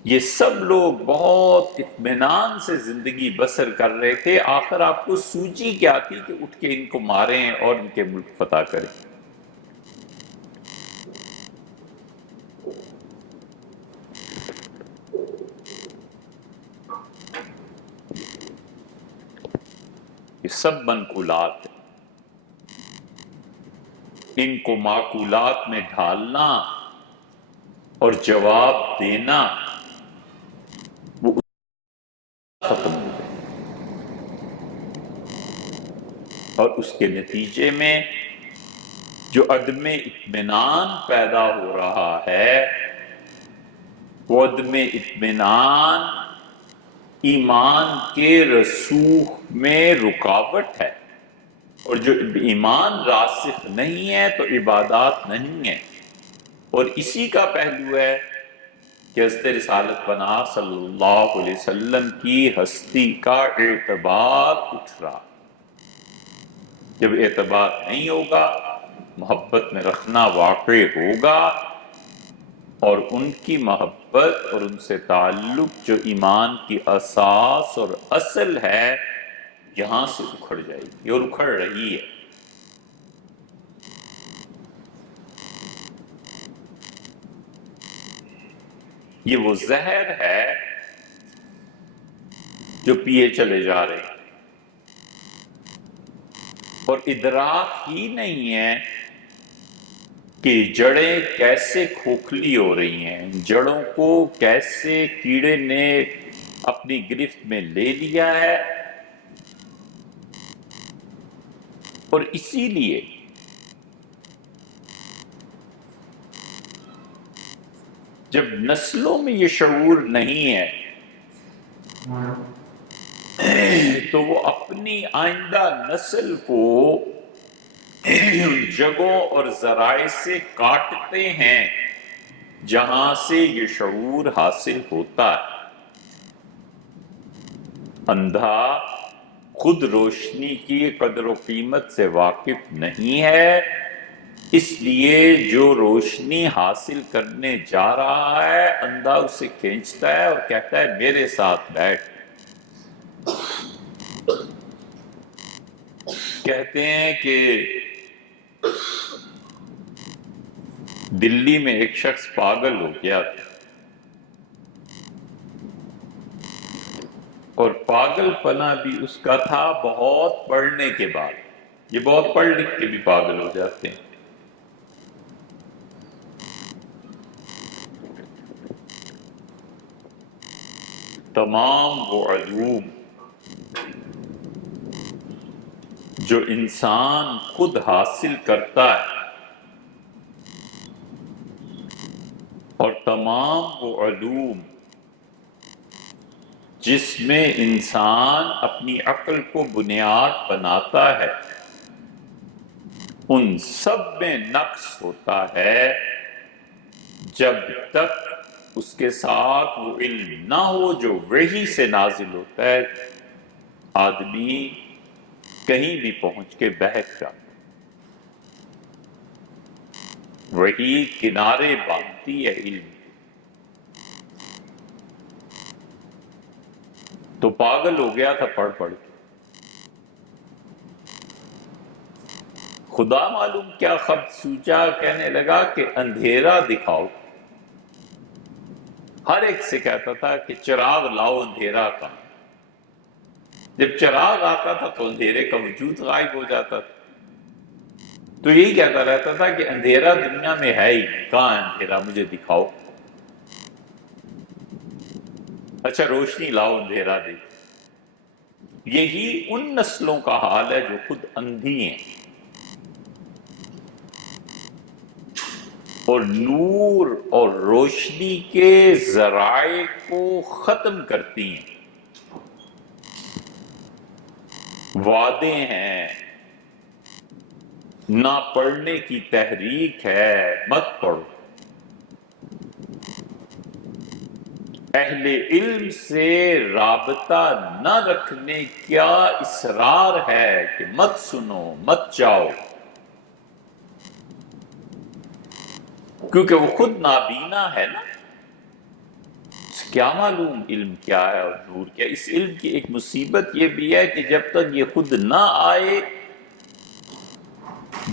یہ سب لوگ بہت اطمینان سے زندگی بسر کر رہے تھے، آخر آپ کو سوچی کیا تھی کہ اٹھ کے ان کو ماریں اور ان کے ملک فتح کریں؟ یہ سب منقولات ہیں. ان کو معقولات میں ڈھالنا اور جواب دینا وہ ختم ہو گئے. اور اس کے نتیجے میں جو عدم اطمینان پیدا ہو رہا ہے وہ عدم اطمینان ایمان کے رسوخ میں رکاوٹ ہے. اور جو ایمان راسخ نہیں ہے تو عبادات نہیں ہے. اور اسی کا پہلو ہے کہ حضرت رسالت پناہ صلی اللہ علیہ وسلم کی ہستی کا اعتبار اٹھ رہا. جب اعتبار نہیں ہوگا، محبت میں رکھنا واقع ہوگا، اور ان کی محبت اور ان سے تعلق جو ایمان کی اساس اور اصل ہے یہاں سے اکھڑ جائے گی اور اکھڑ رہی ہے. یہ وہ زہر ہے جو پیے چلے جا رہے ہیں، اور ادراک ہی نہیں ہے کہ جڑیں کیسے کھوکھلی ہو رہی ہیں، جڑوں کو کیسے کیڑے نے اپنی گرفت میں لے لیا ہے. اور اسی لیے جب نسلوں میں یہ شعور نہیں ہے تو وہ اپنی آئندہ نسل کو ان جگہوں اور ذرائع سے کاٹتے ہیں جہاں سے یہ شعور حاصل ہوتا ہے. اندھا خود روشنی کی قدر و قیمت سے واقف نہیں ہے، اس لیے جو روشنی حاصل کرنے جا رہا ہے اندھا اسے کھینچتا ہے اور کہتا ہے میرے ساتھ بیٹھ. کہتے ہیں کہ دلی میں ایک شخص پاگل ہو گیا تھا، اور پاگل پنا بھی اس کا تھا بہت پڑھنے کے بعد. یہ بہت پڑھ لکھ کے بھی پاگل ہو جاتے ہیں. تمام وہ علوم جو انسان خود حاصل کرتا ہے اور تمام وہ علوم جس میں انسان اپنی عقل کو بنیاد بناتا ہے، ان سب میں نقص ہوتا ہے جب تک اس کے ساتھ وہ علم نہ ہو جو وحی سے نازل ہوتا ہے. آدمی کہیں بھی پہنچ کے بہک جاتا، وحی کنارے باندھتی ہے علم. تو پاگل ہو گیا تھا پڑھ پڑھ کے. خدا معلوم کیا خبر سوچا، کہنے لگا کہ اندھیرا دکھاؤ. ہر ایک سے کہتا تھا کہ چراغ لاؤ، اندھیرا کا. جب چراغ آتا تھا تو اندھیرے کا وجود غائب ہو جاتا تھا. تو یہی کہتا رہتا تھا کہ اندھیرا دنیا میں ہے ہی، کہاں ہے اندھیرا، مجھے دکھاؤ. اچھا روشنی لاؤ، اندھیرا دے. یہی ان نسلوں کا حال ہے جو خود اندھی ہیں اور نور اور روشنی کے ذرائع کو ختم کرتی ہیں. وعدے ہیں، نہ پڑھنے کی تحریک ہے، مت پڑھو۔ اہل علم سے رابطہ نہ رکھنے کا اصرار ہے کہ مت سنو، مت جاؤ، کیونکہ وہ خود نابینا ہے نا، کیا معلوم علم کیا ہے اور نور کیا۔ اس علم کی ایک مصیبت یہ بھی ہے کہ جب تک یہ خود نہ آئے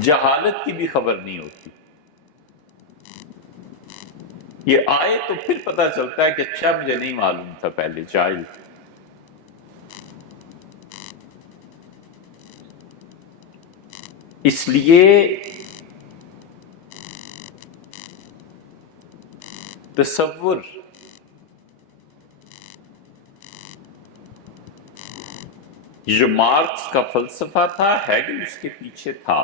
جہالت کی بھی خبر نہیں ہوتی، یہ آئے تو پھر پتہ چلتا ہے کہ اچھا مجھے نہیں معلوم تھا، پہلے جاہل۔ اس لیے تصور جو مارکس کا فلسفہ تھا، ہیگل اس کے پیچھے تھا،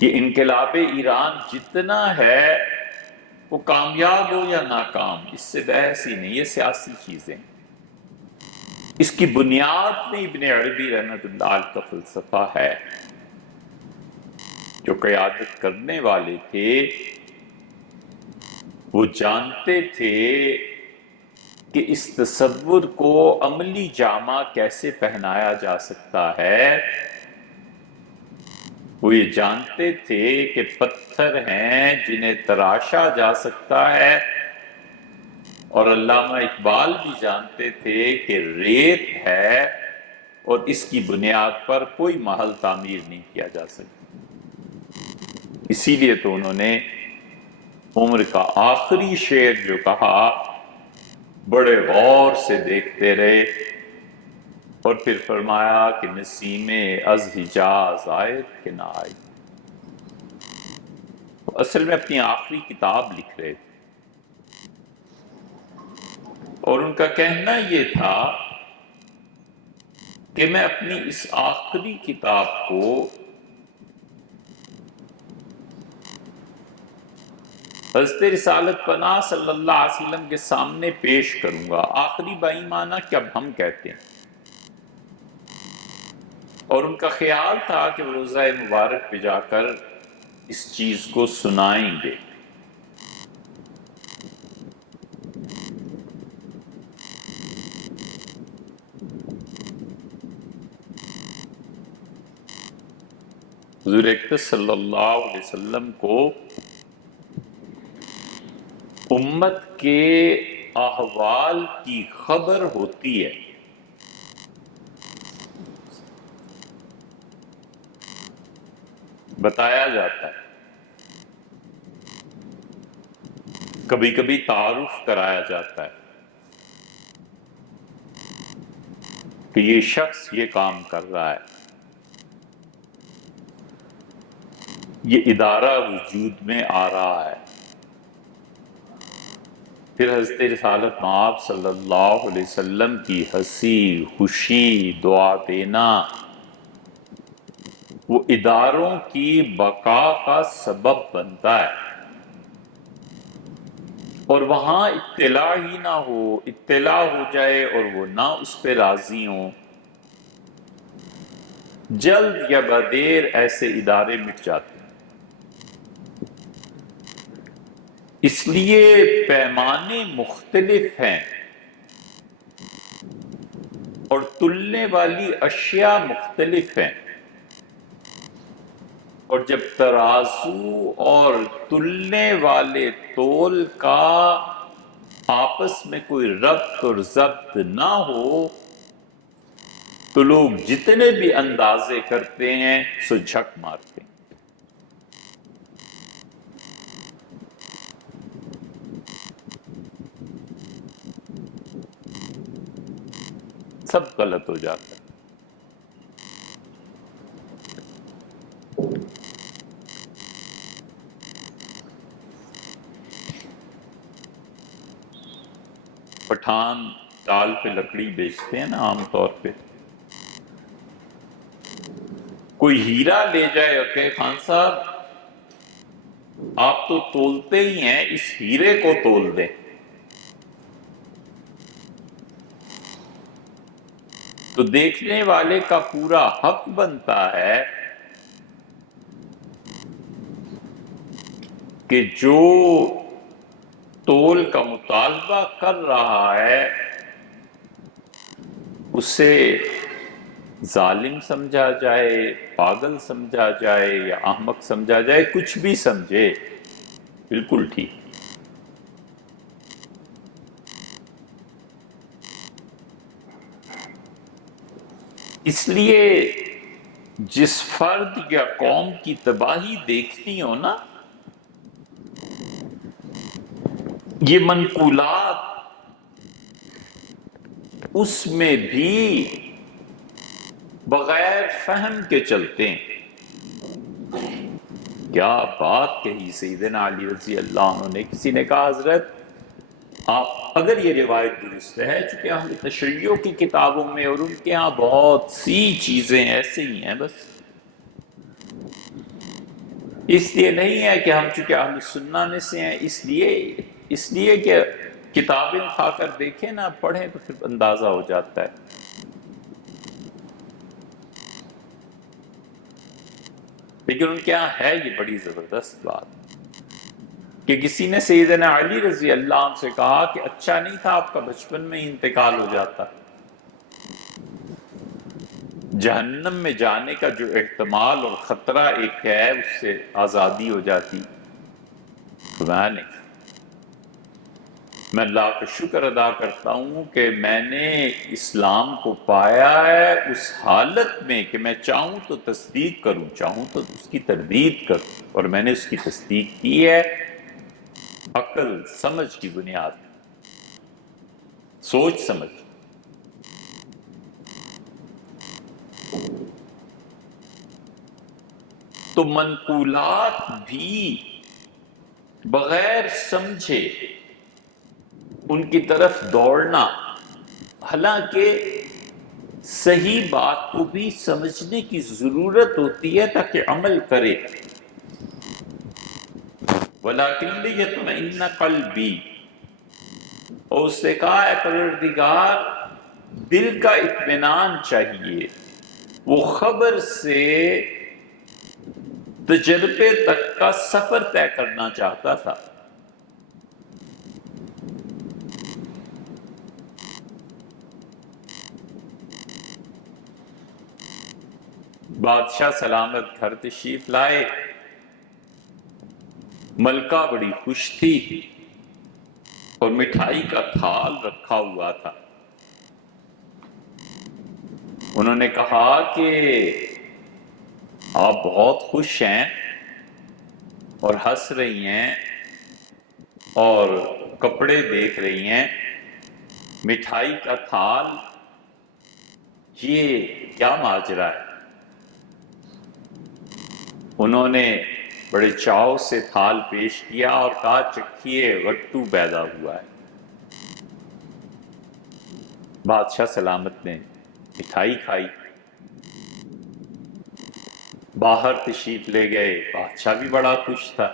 یہ انقلاب ایران جتنا ہے وہ کامیاب ہو یا ناکام، اس سے بحث ہی نہیں، یہ سیاسی چیزیں۔ اس کی بنیاد میں ابن عربی رحمۃ اللہ علیہ کا فلسفہ ہے۔ جو قیادت کرنے والے تھے وہ جانتے تھے کہ اس تصور کو عملی جامہ کیسے پہنایا جا سکتا ہے۔ وہ یہ جانتے تھے کہ پتھر ہیں جنہیں تراشا جا سکتا ہے، اور علامہ اقبال بھی جانتے تھے کہ ریت ہے اور اس کی بنیاد پر کوئی محل تعمیر نہیں کیا جا سکتا۔ اسی لیے تو انہوں نے عمر کا آخری شعر جو کہا، بڑے غور سے دیکھتے رہے، اور پھر فرمایا کہ نسیم از حجاز آئے کہ نہ آئی۔ اصل میں اپنی آخری کتاب لکھ رہے تھے، اور ان کا کہنا یہ تھا کہ میں اپنی اس آخری کتاب کو حضرت رسالت پناہ صلی اللہ علیہ وسلم کے سامنے پیش کروں گا۔ آخری بائیمانہ کہ اب ہم کہتے ہیں، اور ان کا خیال تھا کہ وہ روضہ مبارک پہ جا کر اس چیز کو سنائیں گے۔ حضور اکرم صلی اللہ علیہ وسلم کو امت کے احوال کی خبر ہوتی ہے، بتایا جاتا ہے، کبھی کبھی تعارف کرایا جاتا ہے کہ یہ شخص یہ کام کر رہا ہے، یہ ادارہ وجود میں آ رہا ہے۔ پھر حضرت رسالت مآب صلی اللہ علیہ وسلم کی ہنسی، خوشی، دعا دینا وہ اداروں کی بقا کا سبب بنتا ہے، اور وہاں اطلاع ہی نہ ہو، اطلاع ہو جائے اور وہ نہ اس پہ راضی ہوں، جلد یا بدیر ایسے ادارے مٹ جاتے ہیں۔ اس لیے پیمانے مختلف ہیں اور تلنے والی اشیاء مختلف ہیں، اور جب ترازو اور تلنے والے تول کا آپس میں کوئی ربط اور ضبط نہ ہو تو لوگ جتنے بھی اندازے کرتے ہیں سو جھک مارتے ہیں۔ سب غلط ہو جاتا ہے۔ پٹھان ٹال پہ لکڑی بیچتے ہیں نا عام طور پہ، کوئی ہیرا لے جائے اور کہے خان صاحب آپ تو تولتے ہی ہیں، اس ہیرے کو تول دیں، تو دیکھنے والے کا پورا حق بنتا ہے کہ جو تول کا مطالبہ کر رہا ہے اسے ظالم سمجھا جائے، پاگل سمجھا جائے یا احمق سمجھا جائے، کچھ بھی سمجھے، بالکل ٹھیک۔ اس لیے جس فرد یا قوم کی تباہی دیکھتی ہو نا، یہ منقولات اس میں بھی بغیر فہم کے چلتے ہیں۔ کیا بات کہی سیدنا علی رضی اللہ عنہ نے۔ کسی نے کہا حضرت آپ، اگر یہ روایت درست ہے، چونکہ اہل تشیع کی کتابوں میں اور ان کے ہاں بہت سی چیزیں ایسے ہی ہیں، بس اس لیے نہیں ہے کہ ہم چونکہ اہل سنہ میں سے ہیں، اس لیے کہ کتابیں اٹھا کر دیکھیں نا، پڑھیں تو پھر اندازہ ہو جاتا ہے۔ لیکن ان کے ہاں ہے یہ بڑی زبردست بات کہ کسی نے سیدنا علی رضی اللہ عنہ سے کہا کہ اچھا نہیں تھا آپ کا بچپن میں ہی انتقال ہو جاتا، جہنم میں جانے کا جو احتمال اور خطرہ ایک ہے اس سے آزادی ہو جاتی۔ فرمایا نہیں، میں اللہ کا شکر ادا کرتا ہوں کہ میں نے اسلام کو پایا ہے اس حالت میں کہ میں چاہوں تو تصدیق کروں، چاہوں تو اس کی تردید کروں، اور میں نے اس کی تصدیق کی ہے عقل سمجھ کی بنیاد، سوچ سمجھ۔ تو منقولات بھی بغیر سمجھے ان کی طرف دوڑنا، حالانکہ صحیح بات کو بھی سمجھنے کی ضرورت ہوتی ہے تاکہ عمل کرے۔ وَلَكِنْ لِيَطْمَئِنَّ قَلْبِي، اور اس نے کہا ہے پروردگار دل کا اطمینان چاہیے، وہ خبر سے تجربے تک کا سفر طے کرنا چاہتا تھا۔ بادشاہ سلامت گھر تشریف لائے، ملکہ بڑی خوش تھی اور مٹھائی کا تھال رکھا ہوا تھا۔ انہوں نے کہا کہ آپ بہت خوش ہیں اور ہنس رہی ہیں اور کپڑے دیکھ رہی ہیں، مٹھائی کا تھال، یہ کیا ماجرا ہے؟ انہوں نے بڑے چاؤ سے تھال پیش کیا اور کہا چکھیے غٹو پیدا ہوا ہے۔ بادشاہ سلامت نے مٹھائی کھائی، باہر تشریف لے گئے، بادشاہ بھی بڑا خوش تھا۔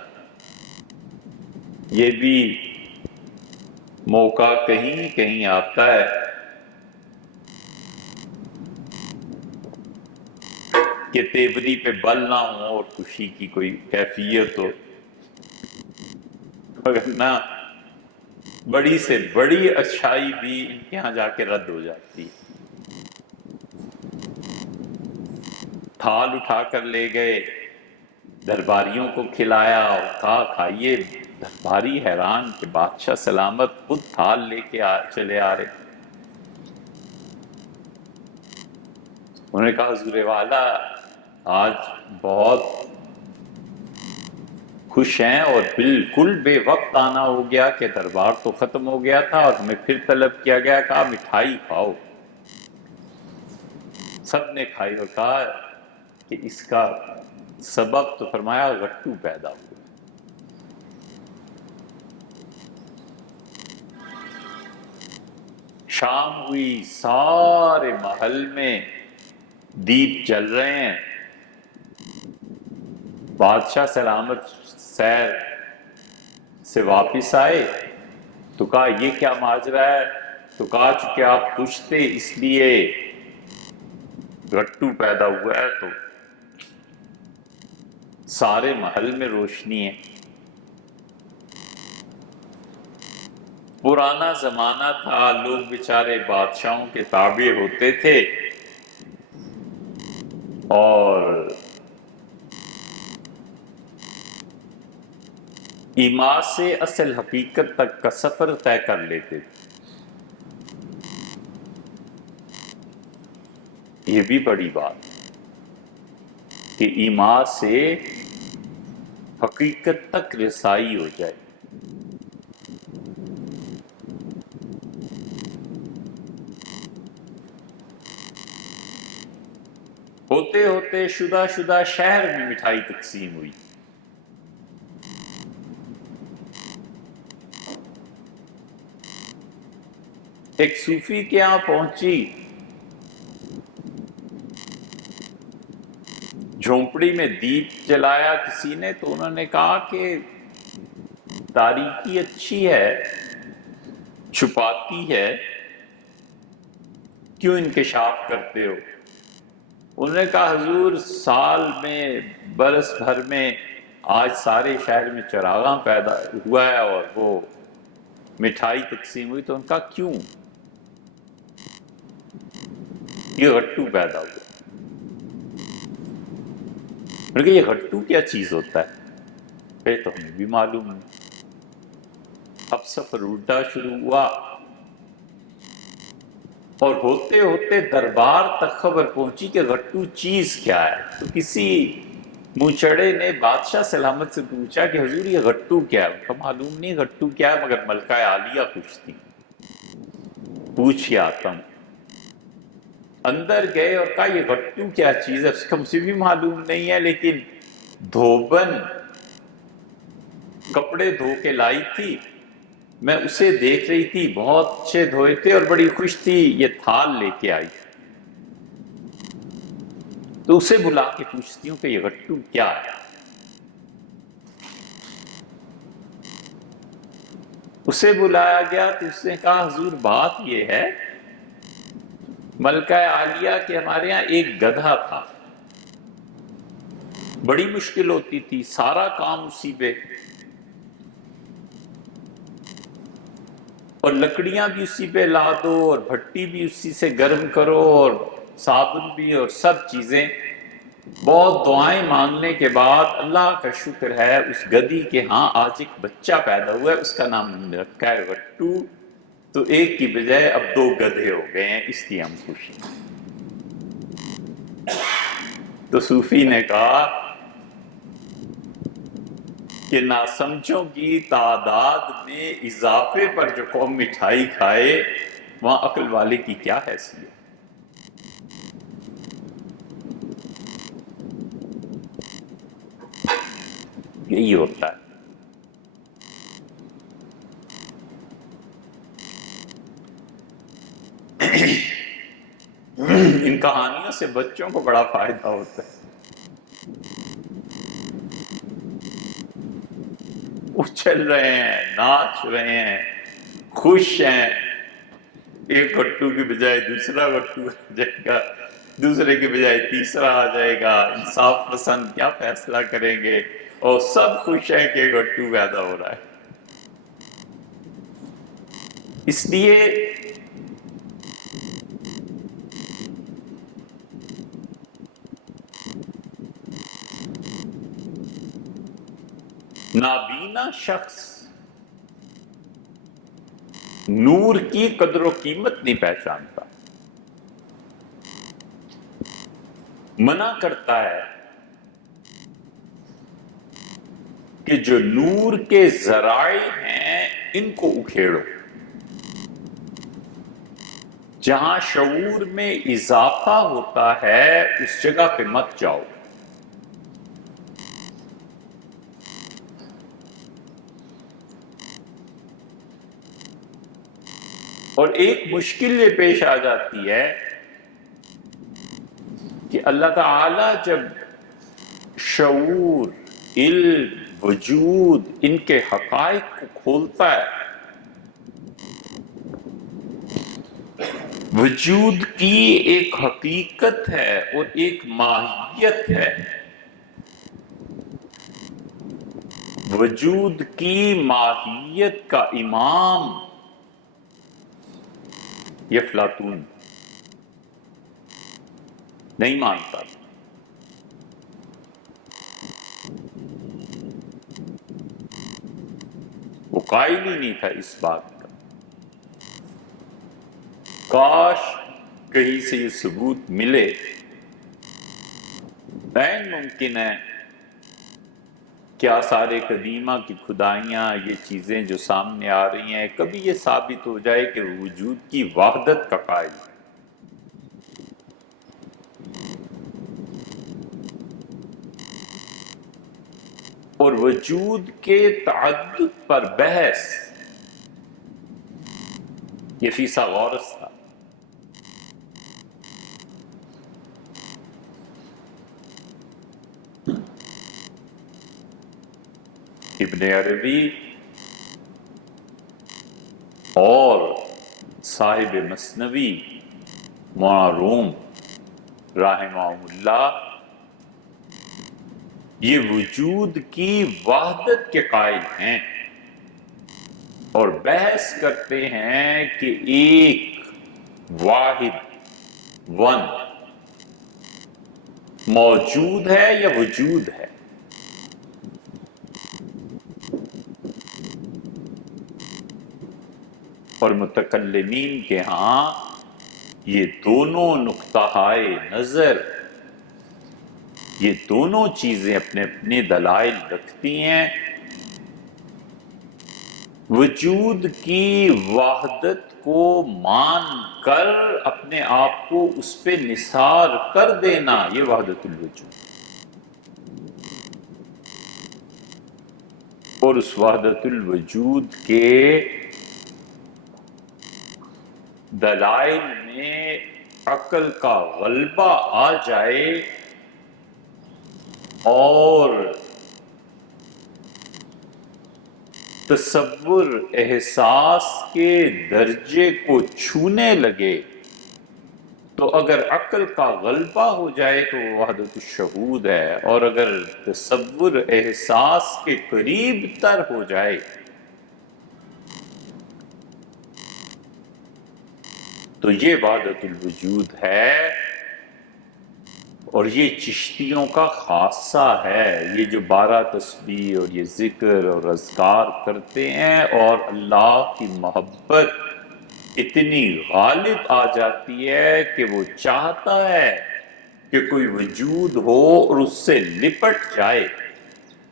یہ بھی موقع کہیں کہیں آتا ہے کہ تیوری پہ بل نہ ہو اور خوشی کی کوئی کیفیت ہو، ورنہ بڑی سے بڑی اچھائی بھی ان کے ہاں جا کے رد ہو جاتی ہے۔ تھال اٹھا کر لے گئے، درباریوں کو کھلایا اور کہا کھائیے۔ درباری حیران کہ بادشاہ سلامت خود تھال لے کے چلے آ رہے۔ انہوں نے کہا حضور والا آج بہت خوش ہیں اور بالکل بے وقت آنا ہو گیا کہ دربار تو ختم ہو گیا تھا اور ہمیں پھر طلب کیا گیا، کہا مٹھائی کھاؤ۔ سب نے کھائی اور کہا کہ اس کا سبب، تو فرمایا غٹو پیدا ہوا۔ شام ہوئی، سارے محل میں دیپ جل رہے ہیں، بادشاہ سلامت سیر سے واپس آئے تو کہا یہ کیا ماجرا ہے؟ تو کہا چونکہ آپ خوش تھے اس لیے گھٹو پیدا ہوا ہے تو سارے محل میں روشنی ہے۔ پرانا زمانہ تھا، لوگ بیچارے بادشاہوں کے تابع ہوتے تھے اور ایما سے اصل حقیقت تک کا سفر طے کر لیتے تھے۔ یہ بھی بڑی بات کہ ایما سے حقیقت تک رسائی ہو جائے۔ ہوتے ہوتے شدہ شدہ شہر میں مٹھائی تقسیم ہوئی۔ ایک صوفی کے یہاں پہنچی، جھونپڑی میں دیپ جلایا کسی نے، تو انہوں نے کہا کہ تاریکی اچھی ہے، چھپاتی ہے، کیوں انکشاف کرتے ہو؟ انہوں نے کہا حضور سال میں برس بھر میں آج سارے شہر میں چراغاں پیدا ہوا ہے اور وہ مٹھائی تقسیم ہوئی، تو ان کا کیوں؟ یہ گھٹو پیدا ہوا۔ میں نے کہا یہ گھٹو کیا چیز ہوتا ہے؟ پھر تو ہمیں بھی معلوم نہیں۔ اب سفر الٹا شروع ہوا اور ہوتے ہوتے دربار تک خبر پہنچی کہ گھٹو چیز کیا ہے۔ تو کسی منہ چڑے نے بادشاہ سلامت سے پوچھا کہ حضور یہ گھٹو کیا ہے؟ ان کا معلوم نہیں گھٹو کیا ہے، مگر ملکہ عالیہ پوچھتی، پوچھ کے آتا ہوں۔ اندر گئے اور کہا یہ گھٹو کیا چیز ہے؟ اس کا مجھے بھی معلوم نہیں ہے، لیکن دھوبن کپڑے دھو کے لائی تھی، میں اسے دیکھ رہی تھی، بہت اچھے دھوئے تھے اور بڑی خوش تھی، یہ تھال لے کے آئی، تو اسے بلا کے پوچھتی ہوں کہ یہ گھٹو کیا ہے؟ اسے بلایا گیا تو اس نے کہا حضور بات یہ ہے، ملکہ عالیہ کہ ہمارے ہاں ایک گدھا تھا، بڑی مشکل ہوتی تھی، سارا کام اسی پہ، اور لکڑیاں بھی اسی پہ لا دو اور بھٹی بھی اسی سے گرم کرو اور صابن بھی اور سب چیزیں۔ بہت دعائیں مانگنے کے بعد اللہ کا شکر ہے اس گدھی کے ہاں آج ایک بچہ پیدا ہوا ہے، اس کا نام ہم نے رکھا ہے گھٹو، تو ایک کی بجائے اب 2 گدھے ہو گئے ہیں، اس کی ہم خوش ہیں۔ تو صوفی نے کہا کہ ناسمجھوں کی تعداد میں اضافے پر جو قوم مٹھائی کھائے وہاں عقل والے کی کیا حیثیت؟ یہی ہوتا ہے۔ ان کہانیوں سے بچوں کو بڑا فائدہ ہوتا ہے، اچھل رہے ہیں، ناچ رہے ہیں، خوش ہیں، ایک گھٹو کی بجائے دوسرا گھٹو آ جائے گا، دوسرے کی بجائے تیسرا آ جائے گا، انصاف پسند کیا فیصلہ کریں گے، اور سب خوش ہیں کہ گھٹو پیدا ہو رہا ہے۔ اس لیے نابینا شخص نور کی قدر و قیمت نہیں پہچانتا، منع کرتا ہے کہ جو نور کے ذرائع ہیں ان کو اکھیڑو، جہاں شعور میں اضافہ ہوتا ہے اس جگہ پہ مت جاؤ۔ اور ایک مشکل یہ پیش آ جاتی ہے کہ اللہ تعالی جب شعور، علم، وجود ان کے حقائق کو کھولتا ہے، وجود کی ایک حقیقت ہے اور ایک ماہیت ہے. وجود کی ماہیت کا امام یہ افلاطون نہیں مانتا. وہ قائل ہی نہیں تھا اس بات کا. کاش کہیں سے یہ ثبوت ملے. عین ممکن ہے کیا سارے قدیمہ کی خدائیاں یہ چیزیں جو سامنے آ رہی ہیں کبھی یہ ثابت ہو جائے کہ وجود کی وحدت کا قائل ہے. اور وجود کے تعدد پر بحث یہ فیثاغورس تھا. ابن عربی اور صاحب مثنوی مولانا روم رحمہ اللہ یہ وجود کی وحدت کے قائل ہیں اور بحث کرتے ہیں کہ ایک واحد ون موجود ہے یا وجود ہے. اور متکلمین کے ہاں یہ دونوں نقطۂ نظر یہ دونوں چیزیں اپنے اپنے دلائل رکھتی ہیں. وجود کی وحدت کو مان کر اپنے آپ کو اس پہ نثار کر دینا یہ وحدت الوجود. اور اس وحدت الوجود کے دلائل میں عقل کا غلبہ آ جائے اور تصور احساس کے درجے کو چھونے لگے تو اگر عقل کا غلبہ ہو جائے تو وہ وحدت الشہود ہے. اور اگر تصور احساس کے قریب تر ہو جائے تو یہ وحدت الوجود ہے. اور یہ چشتیوں کا خاصہ ہے. یہ جو 12 تسبیح اور یہ ذکر اور اذکار کرتے ہیں اور اللہ کی محبت اتنی غالب آ جاتی ہے کہ وہ چاہتا ہے کہ کوئی وجود ہو اور اس سے لپٹ جائے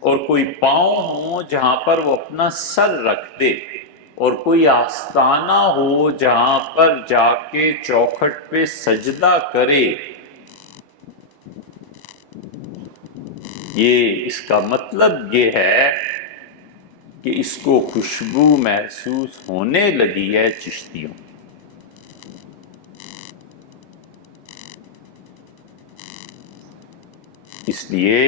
اور کوئی پاؤں ہو جہاں پر وہ اپنا سر رکھ دے اور کوئی آستانہ ہو جہاں پر جا کے چوکھٹ پہ سجدہ کرے. یہ اس کا مطلب یہ ہے کہ اس کو خوشبو محسوس ہونے لگی ہے چشتیوں. اس لیے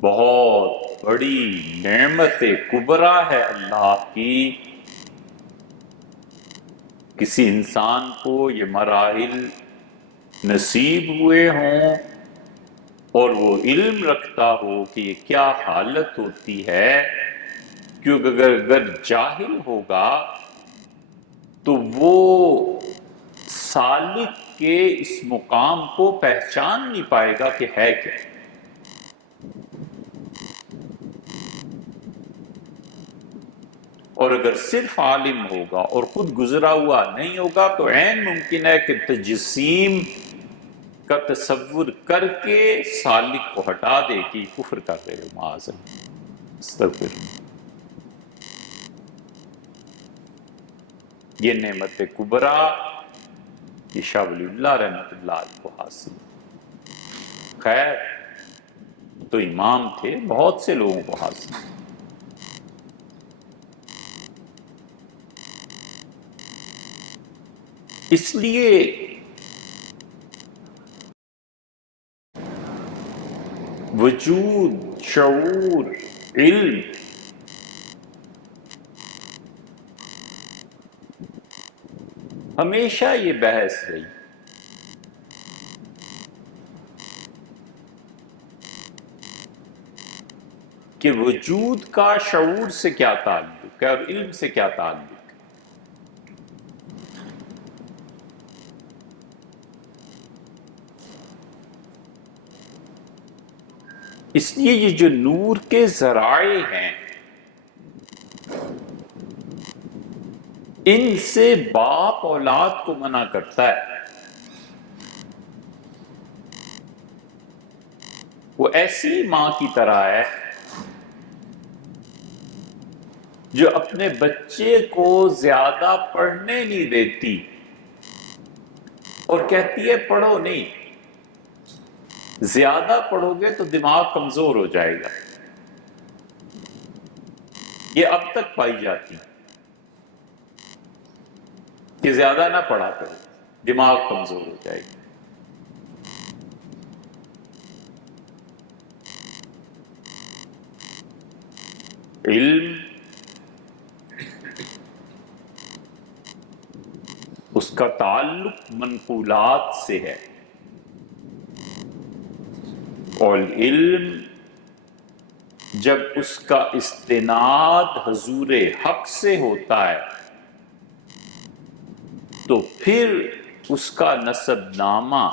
بہت بڑی نعمت کبریٰ ہے اللہ کی کسی انسان کو یہ مراحل نصیب ہوئے ہوں اور وہ علم رکھتا ہو کہ یہ کیا حالت ہوتی ہے. کیونکہ اگر جاہل ہوگا تو وہ سالک کے اس مقام کو پہچان نہیں پائے گا کہ ہے کیا. اور اگر صرف عالم ہوگا اور خود گزرا ہوا نہیں ہوگا تو عین ممکن ہے کہ تجسیم کا تصور کر کے سالک کو ہٹا دے کہ کفر کر رہے ہو. معاذ اللہ استغفر. یہ نعمت کبریٰ یہ شاہ ولی اللہ رحمۃ اللہ علیہ کو حاصل. خیر تو امام تھے بہت سے لوگوں کو حاصل. اس لیے وجود شعور علم ہمیشہ یہ بحث رہی کہ وجود کا شعور سے کیا تعلق ہے اور علم سے کیا تعلق ہے۔ اس لیے یہ جو نور کے ذرائع ہیں ان سے باپ اولاد کو منع کرتا ہے۔ وہ ایسی ماں کی طرح ہے جو اپنے بچے کو زیادہ پڑھنے نہیں دیتی اور کہتی ہے پڑھو نہیں، زیادہ پڑھو گے تو دماغ کمزور ہو جائے گا۔ یہ اب تک پائی جاتی کہ زیادہ نہ پڑھا کرو، دماغ کمزور ہو جائے گا۔ علم اس کا تعلق منقولات سے ہے، اور علم جب اس کا استناد حضور حق سے ہوتا ہے تو پھر اس کا نسب نامہ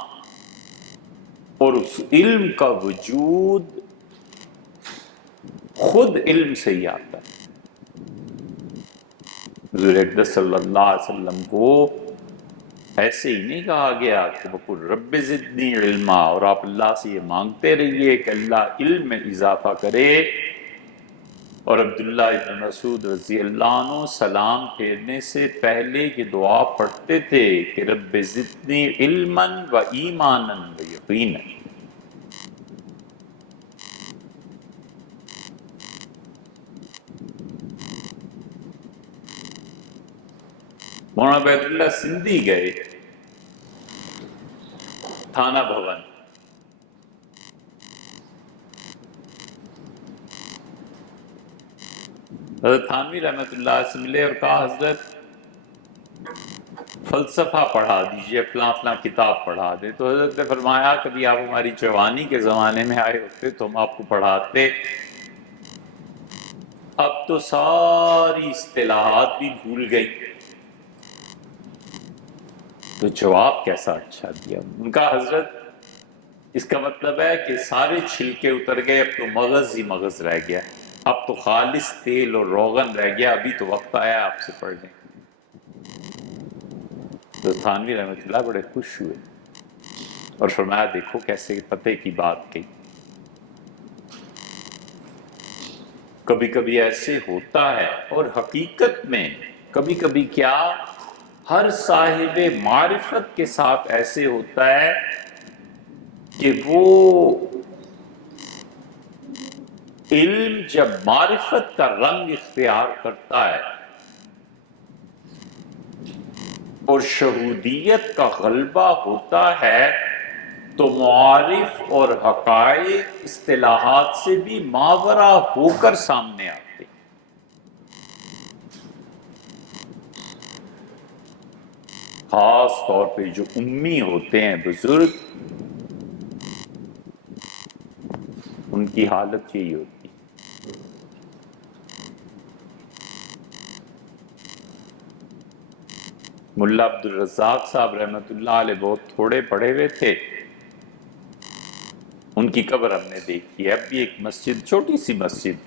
اور اس علم کا وجود خود علم سے ہی آتا ہے۔ حضور اقدس صلی اللہ علیہ وسلم کو ایسے ہی نہیں کہا گیا کہ وَقُلْ رَبِّ زِدْنِي عِلْمًا، اور آپ اللہ سے یہ مانگتے رہیے کہ اللہ علم میں اضافہ کرے۔ اور عبداللہ ابن مسعود رضی اللہ عنہ سلام پھیرنے سے پہلے یہ دعا پڑھتے تھے کہ رب زدنی علما و ایمانا و یقینا۔ مولانا عبید اللہ سندھی گئے تھانہ بھون، حضرت تھانوی رحمۃ اللہ سے ملے اور کہا حضرت فلسفہ پڑھا دیجئے، فلاں فلاں کتاب پڑھا دے۔ تو حضرت نے فرمایا کبھی آپ ہماری جوانی کے زمانے میں آئے ہوتے تو ہم آپ کو پڑھاتے، اب تو ساری اصطلاحات بھی بھول گئی۔ تو جواب کیسا اچھا دیا ان کا حضرت، اس کا مطلب ہے کہ سارے چھلکے اتر گئے، اب تو مغز ہی مغز رہ گیا، اب تو خالص تیل اور روغن رہ گیا، ابھی تو وقت آیا آپ سے پڑھنے۔ تو تھانوی رحمۃ اللہ بڑے خوش ہوئے اور فرمایا دیکھو کیسے فتح کی بات کہی۔ کبھی کبھی ایسے ہوتا ہے، اور حقیقت میں کبھی کبھی کیا ہر صاحب معرفت کے ساتھ ایسے ہوتا ہے کہ وہ علم جب معرفت کا رنگ اختیار کرتا ہے اور شہودیت کا غلبہ ہوتا ہے تو معارف اور حقائق اصطلاحات سے بھی ماورا ہو کر سامنے آتے۔ خاص طور پہ جو امی ہوتے ہیں بزرگ، ان کی حالت یہی ہوتی ہے۔ ملا عبد الرزاق صاحب رحمۃ اللہ علیہ بہت تھوڑے پڑھے ہوئے تھے، ان کی قبر ہم نے دیکھی ہے۔ اب بھی ایک مسجد، چھوٹی سی مسجد،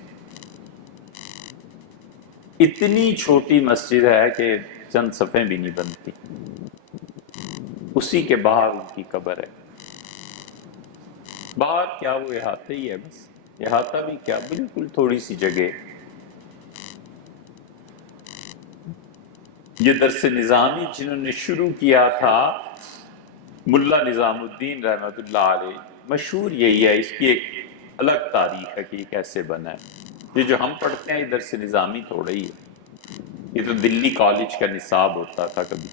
اتنی چھوٹی مسجد ہے کہ چند صفیں بھی نہیں بنتی، اسی کے باہر ان کی قبر ہے۔ باہر کیا وہ احاطہ ہی ہے، بس احاطہ بھی کیا، بالکل تھوڑی سی جگہ۔ یہ درس نظامی جنہوں نے شروع کیا تھا ملا نظام الدین رحمۃ اللہ علیہ، مشہور یہی ہے، اس کی ایک الگ تاریخ ہے کہ یہ کیسے بنا ہے۔ یہ جو ہم پڑھتے ہیں یہ درس نظامی تھوڑا ہی ہے، یہ تو دلی کالج کا نصاب ہوتا تھا کبھی۔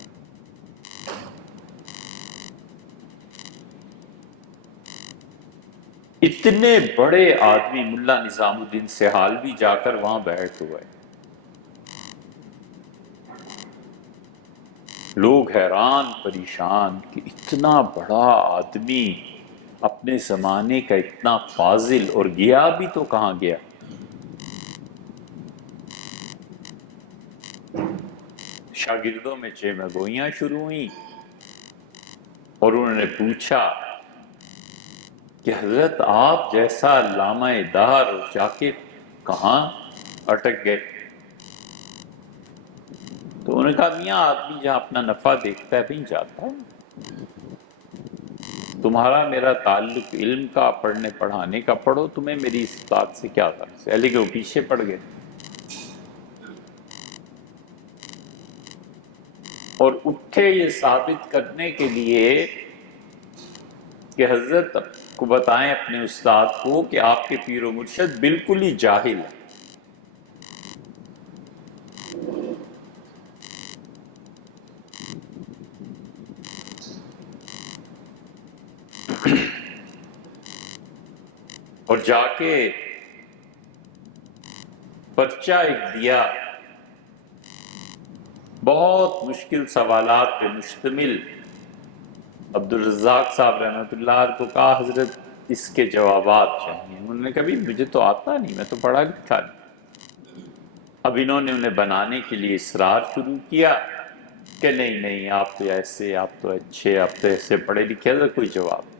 اتنے بڑے آدمی ملا نظام الدین سہالوی جا کر وہاں بیٹھ ہوئے، لوگ حیران پریشان کہ اتنا بڑا آدمی، اپنے زمانے کا اتنا فاضل، اور گیا بھی تو کہاں گیا؟ شاگردوں میں چیمہ گوئیاں شروع ہوئیں اور انہوں نے پوچھا کہ حضرت آپ جیسا علامہ دہر جا کے کہاں اٹک گئے؟ تو انہوں نے کہا میاں آدمی جہاں اپنا نفع دیکھتا ہے وہیں جاتا ہے، تمہارا میرا تعلق علم کا، پڑھنے پڑھانے کا، پڑھو، تمہیں میری اس بات سے کیا غرض ہے؟ لیکن وہ پیچھے پڑ گئے اور اٹھے یہ ثابت کرنے کے لیے کہ حضرت کو بتائیں اپنے استاد کو کہ آپ کے پیر و مرشد بالکل ہی جاہل ہیں۔ اور جا کے پرچہ ایک دیا، بہت مشکل سوالات پہ مشتمل۔ عبدالرزاق صاحب رحمۃ اللہ علیہ کو کہا حضرت اس کے جوابات چاہیے، انہوں نے کہا بھی مجھے تو آتا نہیں، میں تو پڑھا لکھا نہیں۔ اب انہوں نے انہیں بنانے کے لیے اصرار شروع کیا کہ نہیں نہیں، آپ تو ایسے، آپ تو اچھے، آپ تو ایسے پڑھے لکھے۔ حضرت کوئی جواب،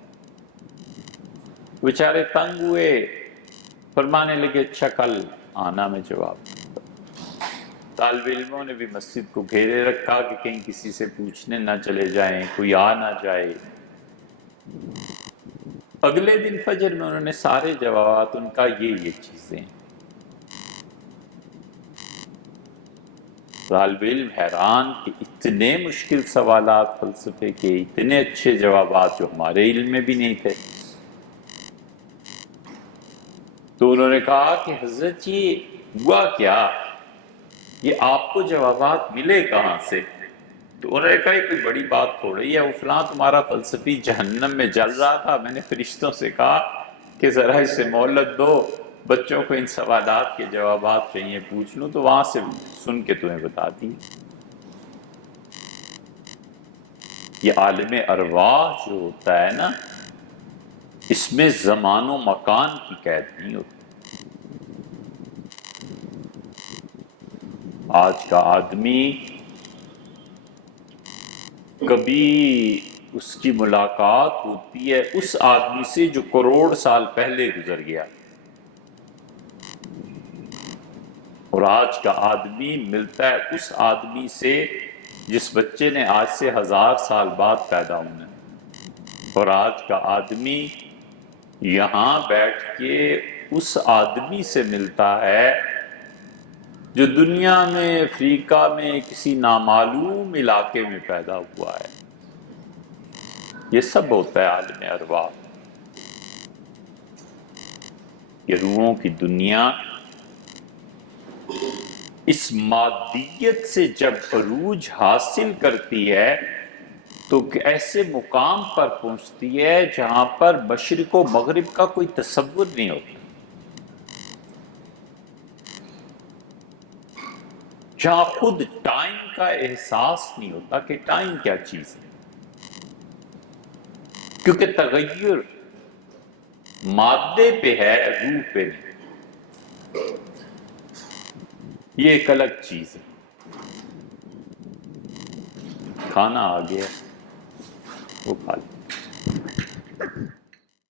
بیچارے تنگ ہوئے، فرمانے لگے اچھا کل آنا میں جواب۔ طالب علموں نے بھی مسجد کو گھیرے رکھا کہ کہیں کسی سے پوچھنے نہ چلے جائیں، کوئی آ نہ جائے۔ اگلے دن فجر میں انہوں نے سارے جوابات، ان کا یہ چیزیں۔ طالب علم حیران کہ اتنے مشکل سوالات فلسفے کے، اتنے اچھے جوابات جو ہمارے علم میں بھی نہیں تھے۔ تو انہوں نے کہا کہ حضرت یہ ہوا کیا، یہ آپ کو جوابات ملے کہاں سے؟ تو انہوں نے کہا یہ کوئی بڑی بات تھوڑی ہے، وہ فلاں تمہارا فلسفی جہنم میں جل رہا تھا، میں نے فرشتوں سے کہا کہ ذرا اسے مہلت دو، بچوں کو ان سوالات کے جوابات چاہیے، پوچھ لوں، تو وہاں سے سن کے تمہیں بتا دی۔ یہ عالم ارواح جو ہوتا ہے نا، اس میں زمان و مکان کی قید نہیں ہوتی۔ آج کا آدمی کبھی اس کی ملاقات ہوتی ہے اس آدمی سے جو کروڑ سال پہلے گزر گیا، اور آج کا آدمی ملتا ہے اس آدمی سے جس بچے نے آج سے 1000 سال بعد پیدا ہونا ہے، اور آج کا آدمی یہاں بیٹھ کے اس آدمی سے ملتا ہے جو دنیا میں، افریقہ میں کسی نامعلوم علاقے میں پیدا ہوا ہے۔ یہ سب ہوتا ہے عالم ارواح۔ یہ روحوں کی دنیا اس مادیت سے جب عروج حاصل کرتی ہے تو ایسے مقام پر پہنچتی ہے جہاں پر مشرق و مغرب کا کوئی تصور نہیں ہوتا، جہاں خود ٹائم کا احساس نہیں ہوتا کہ ٹائم کیا چیز ہے، کیونکہ تغیر مادے پہ ہے، روح پہ نہیں۔ یہ ایک الگ چیز ہے۔ کھانا آ گیا، وہ کھا لیں۔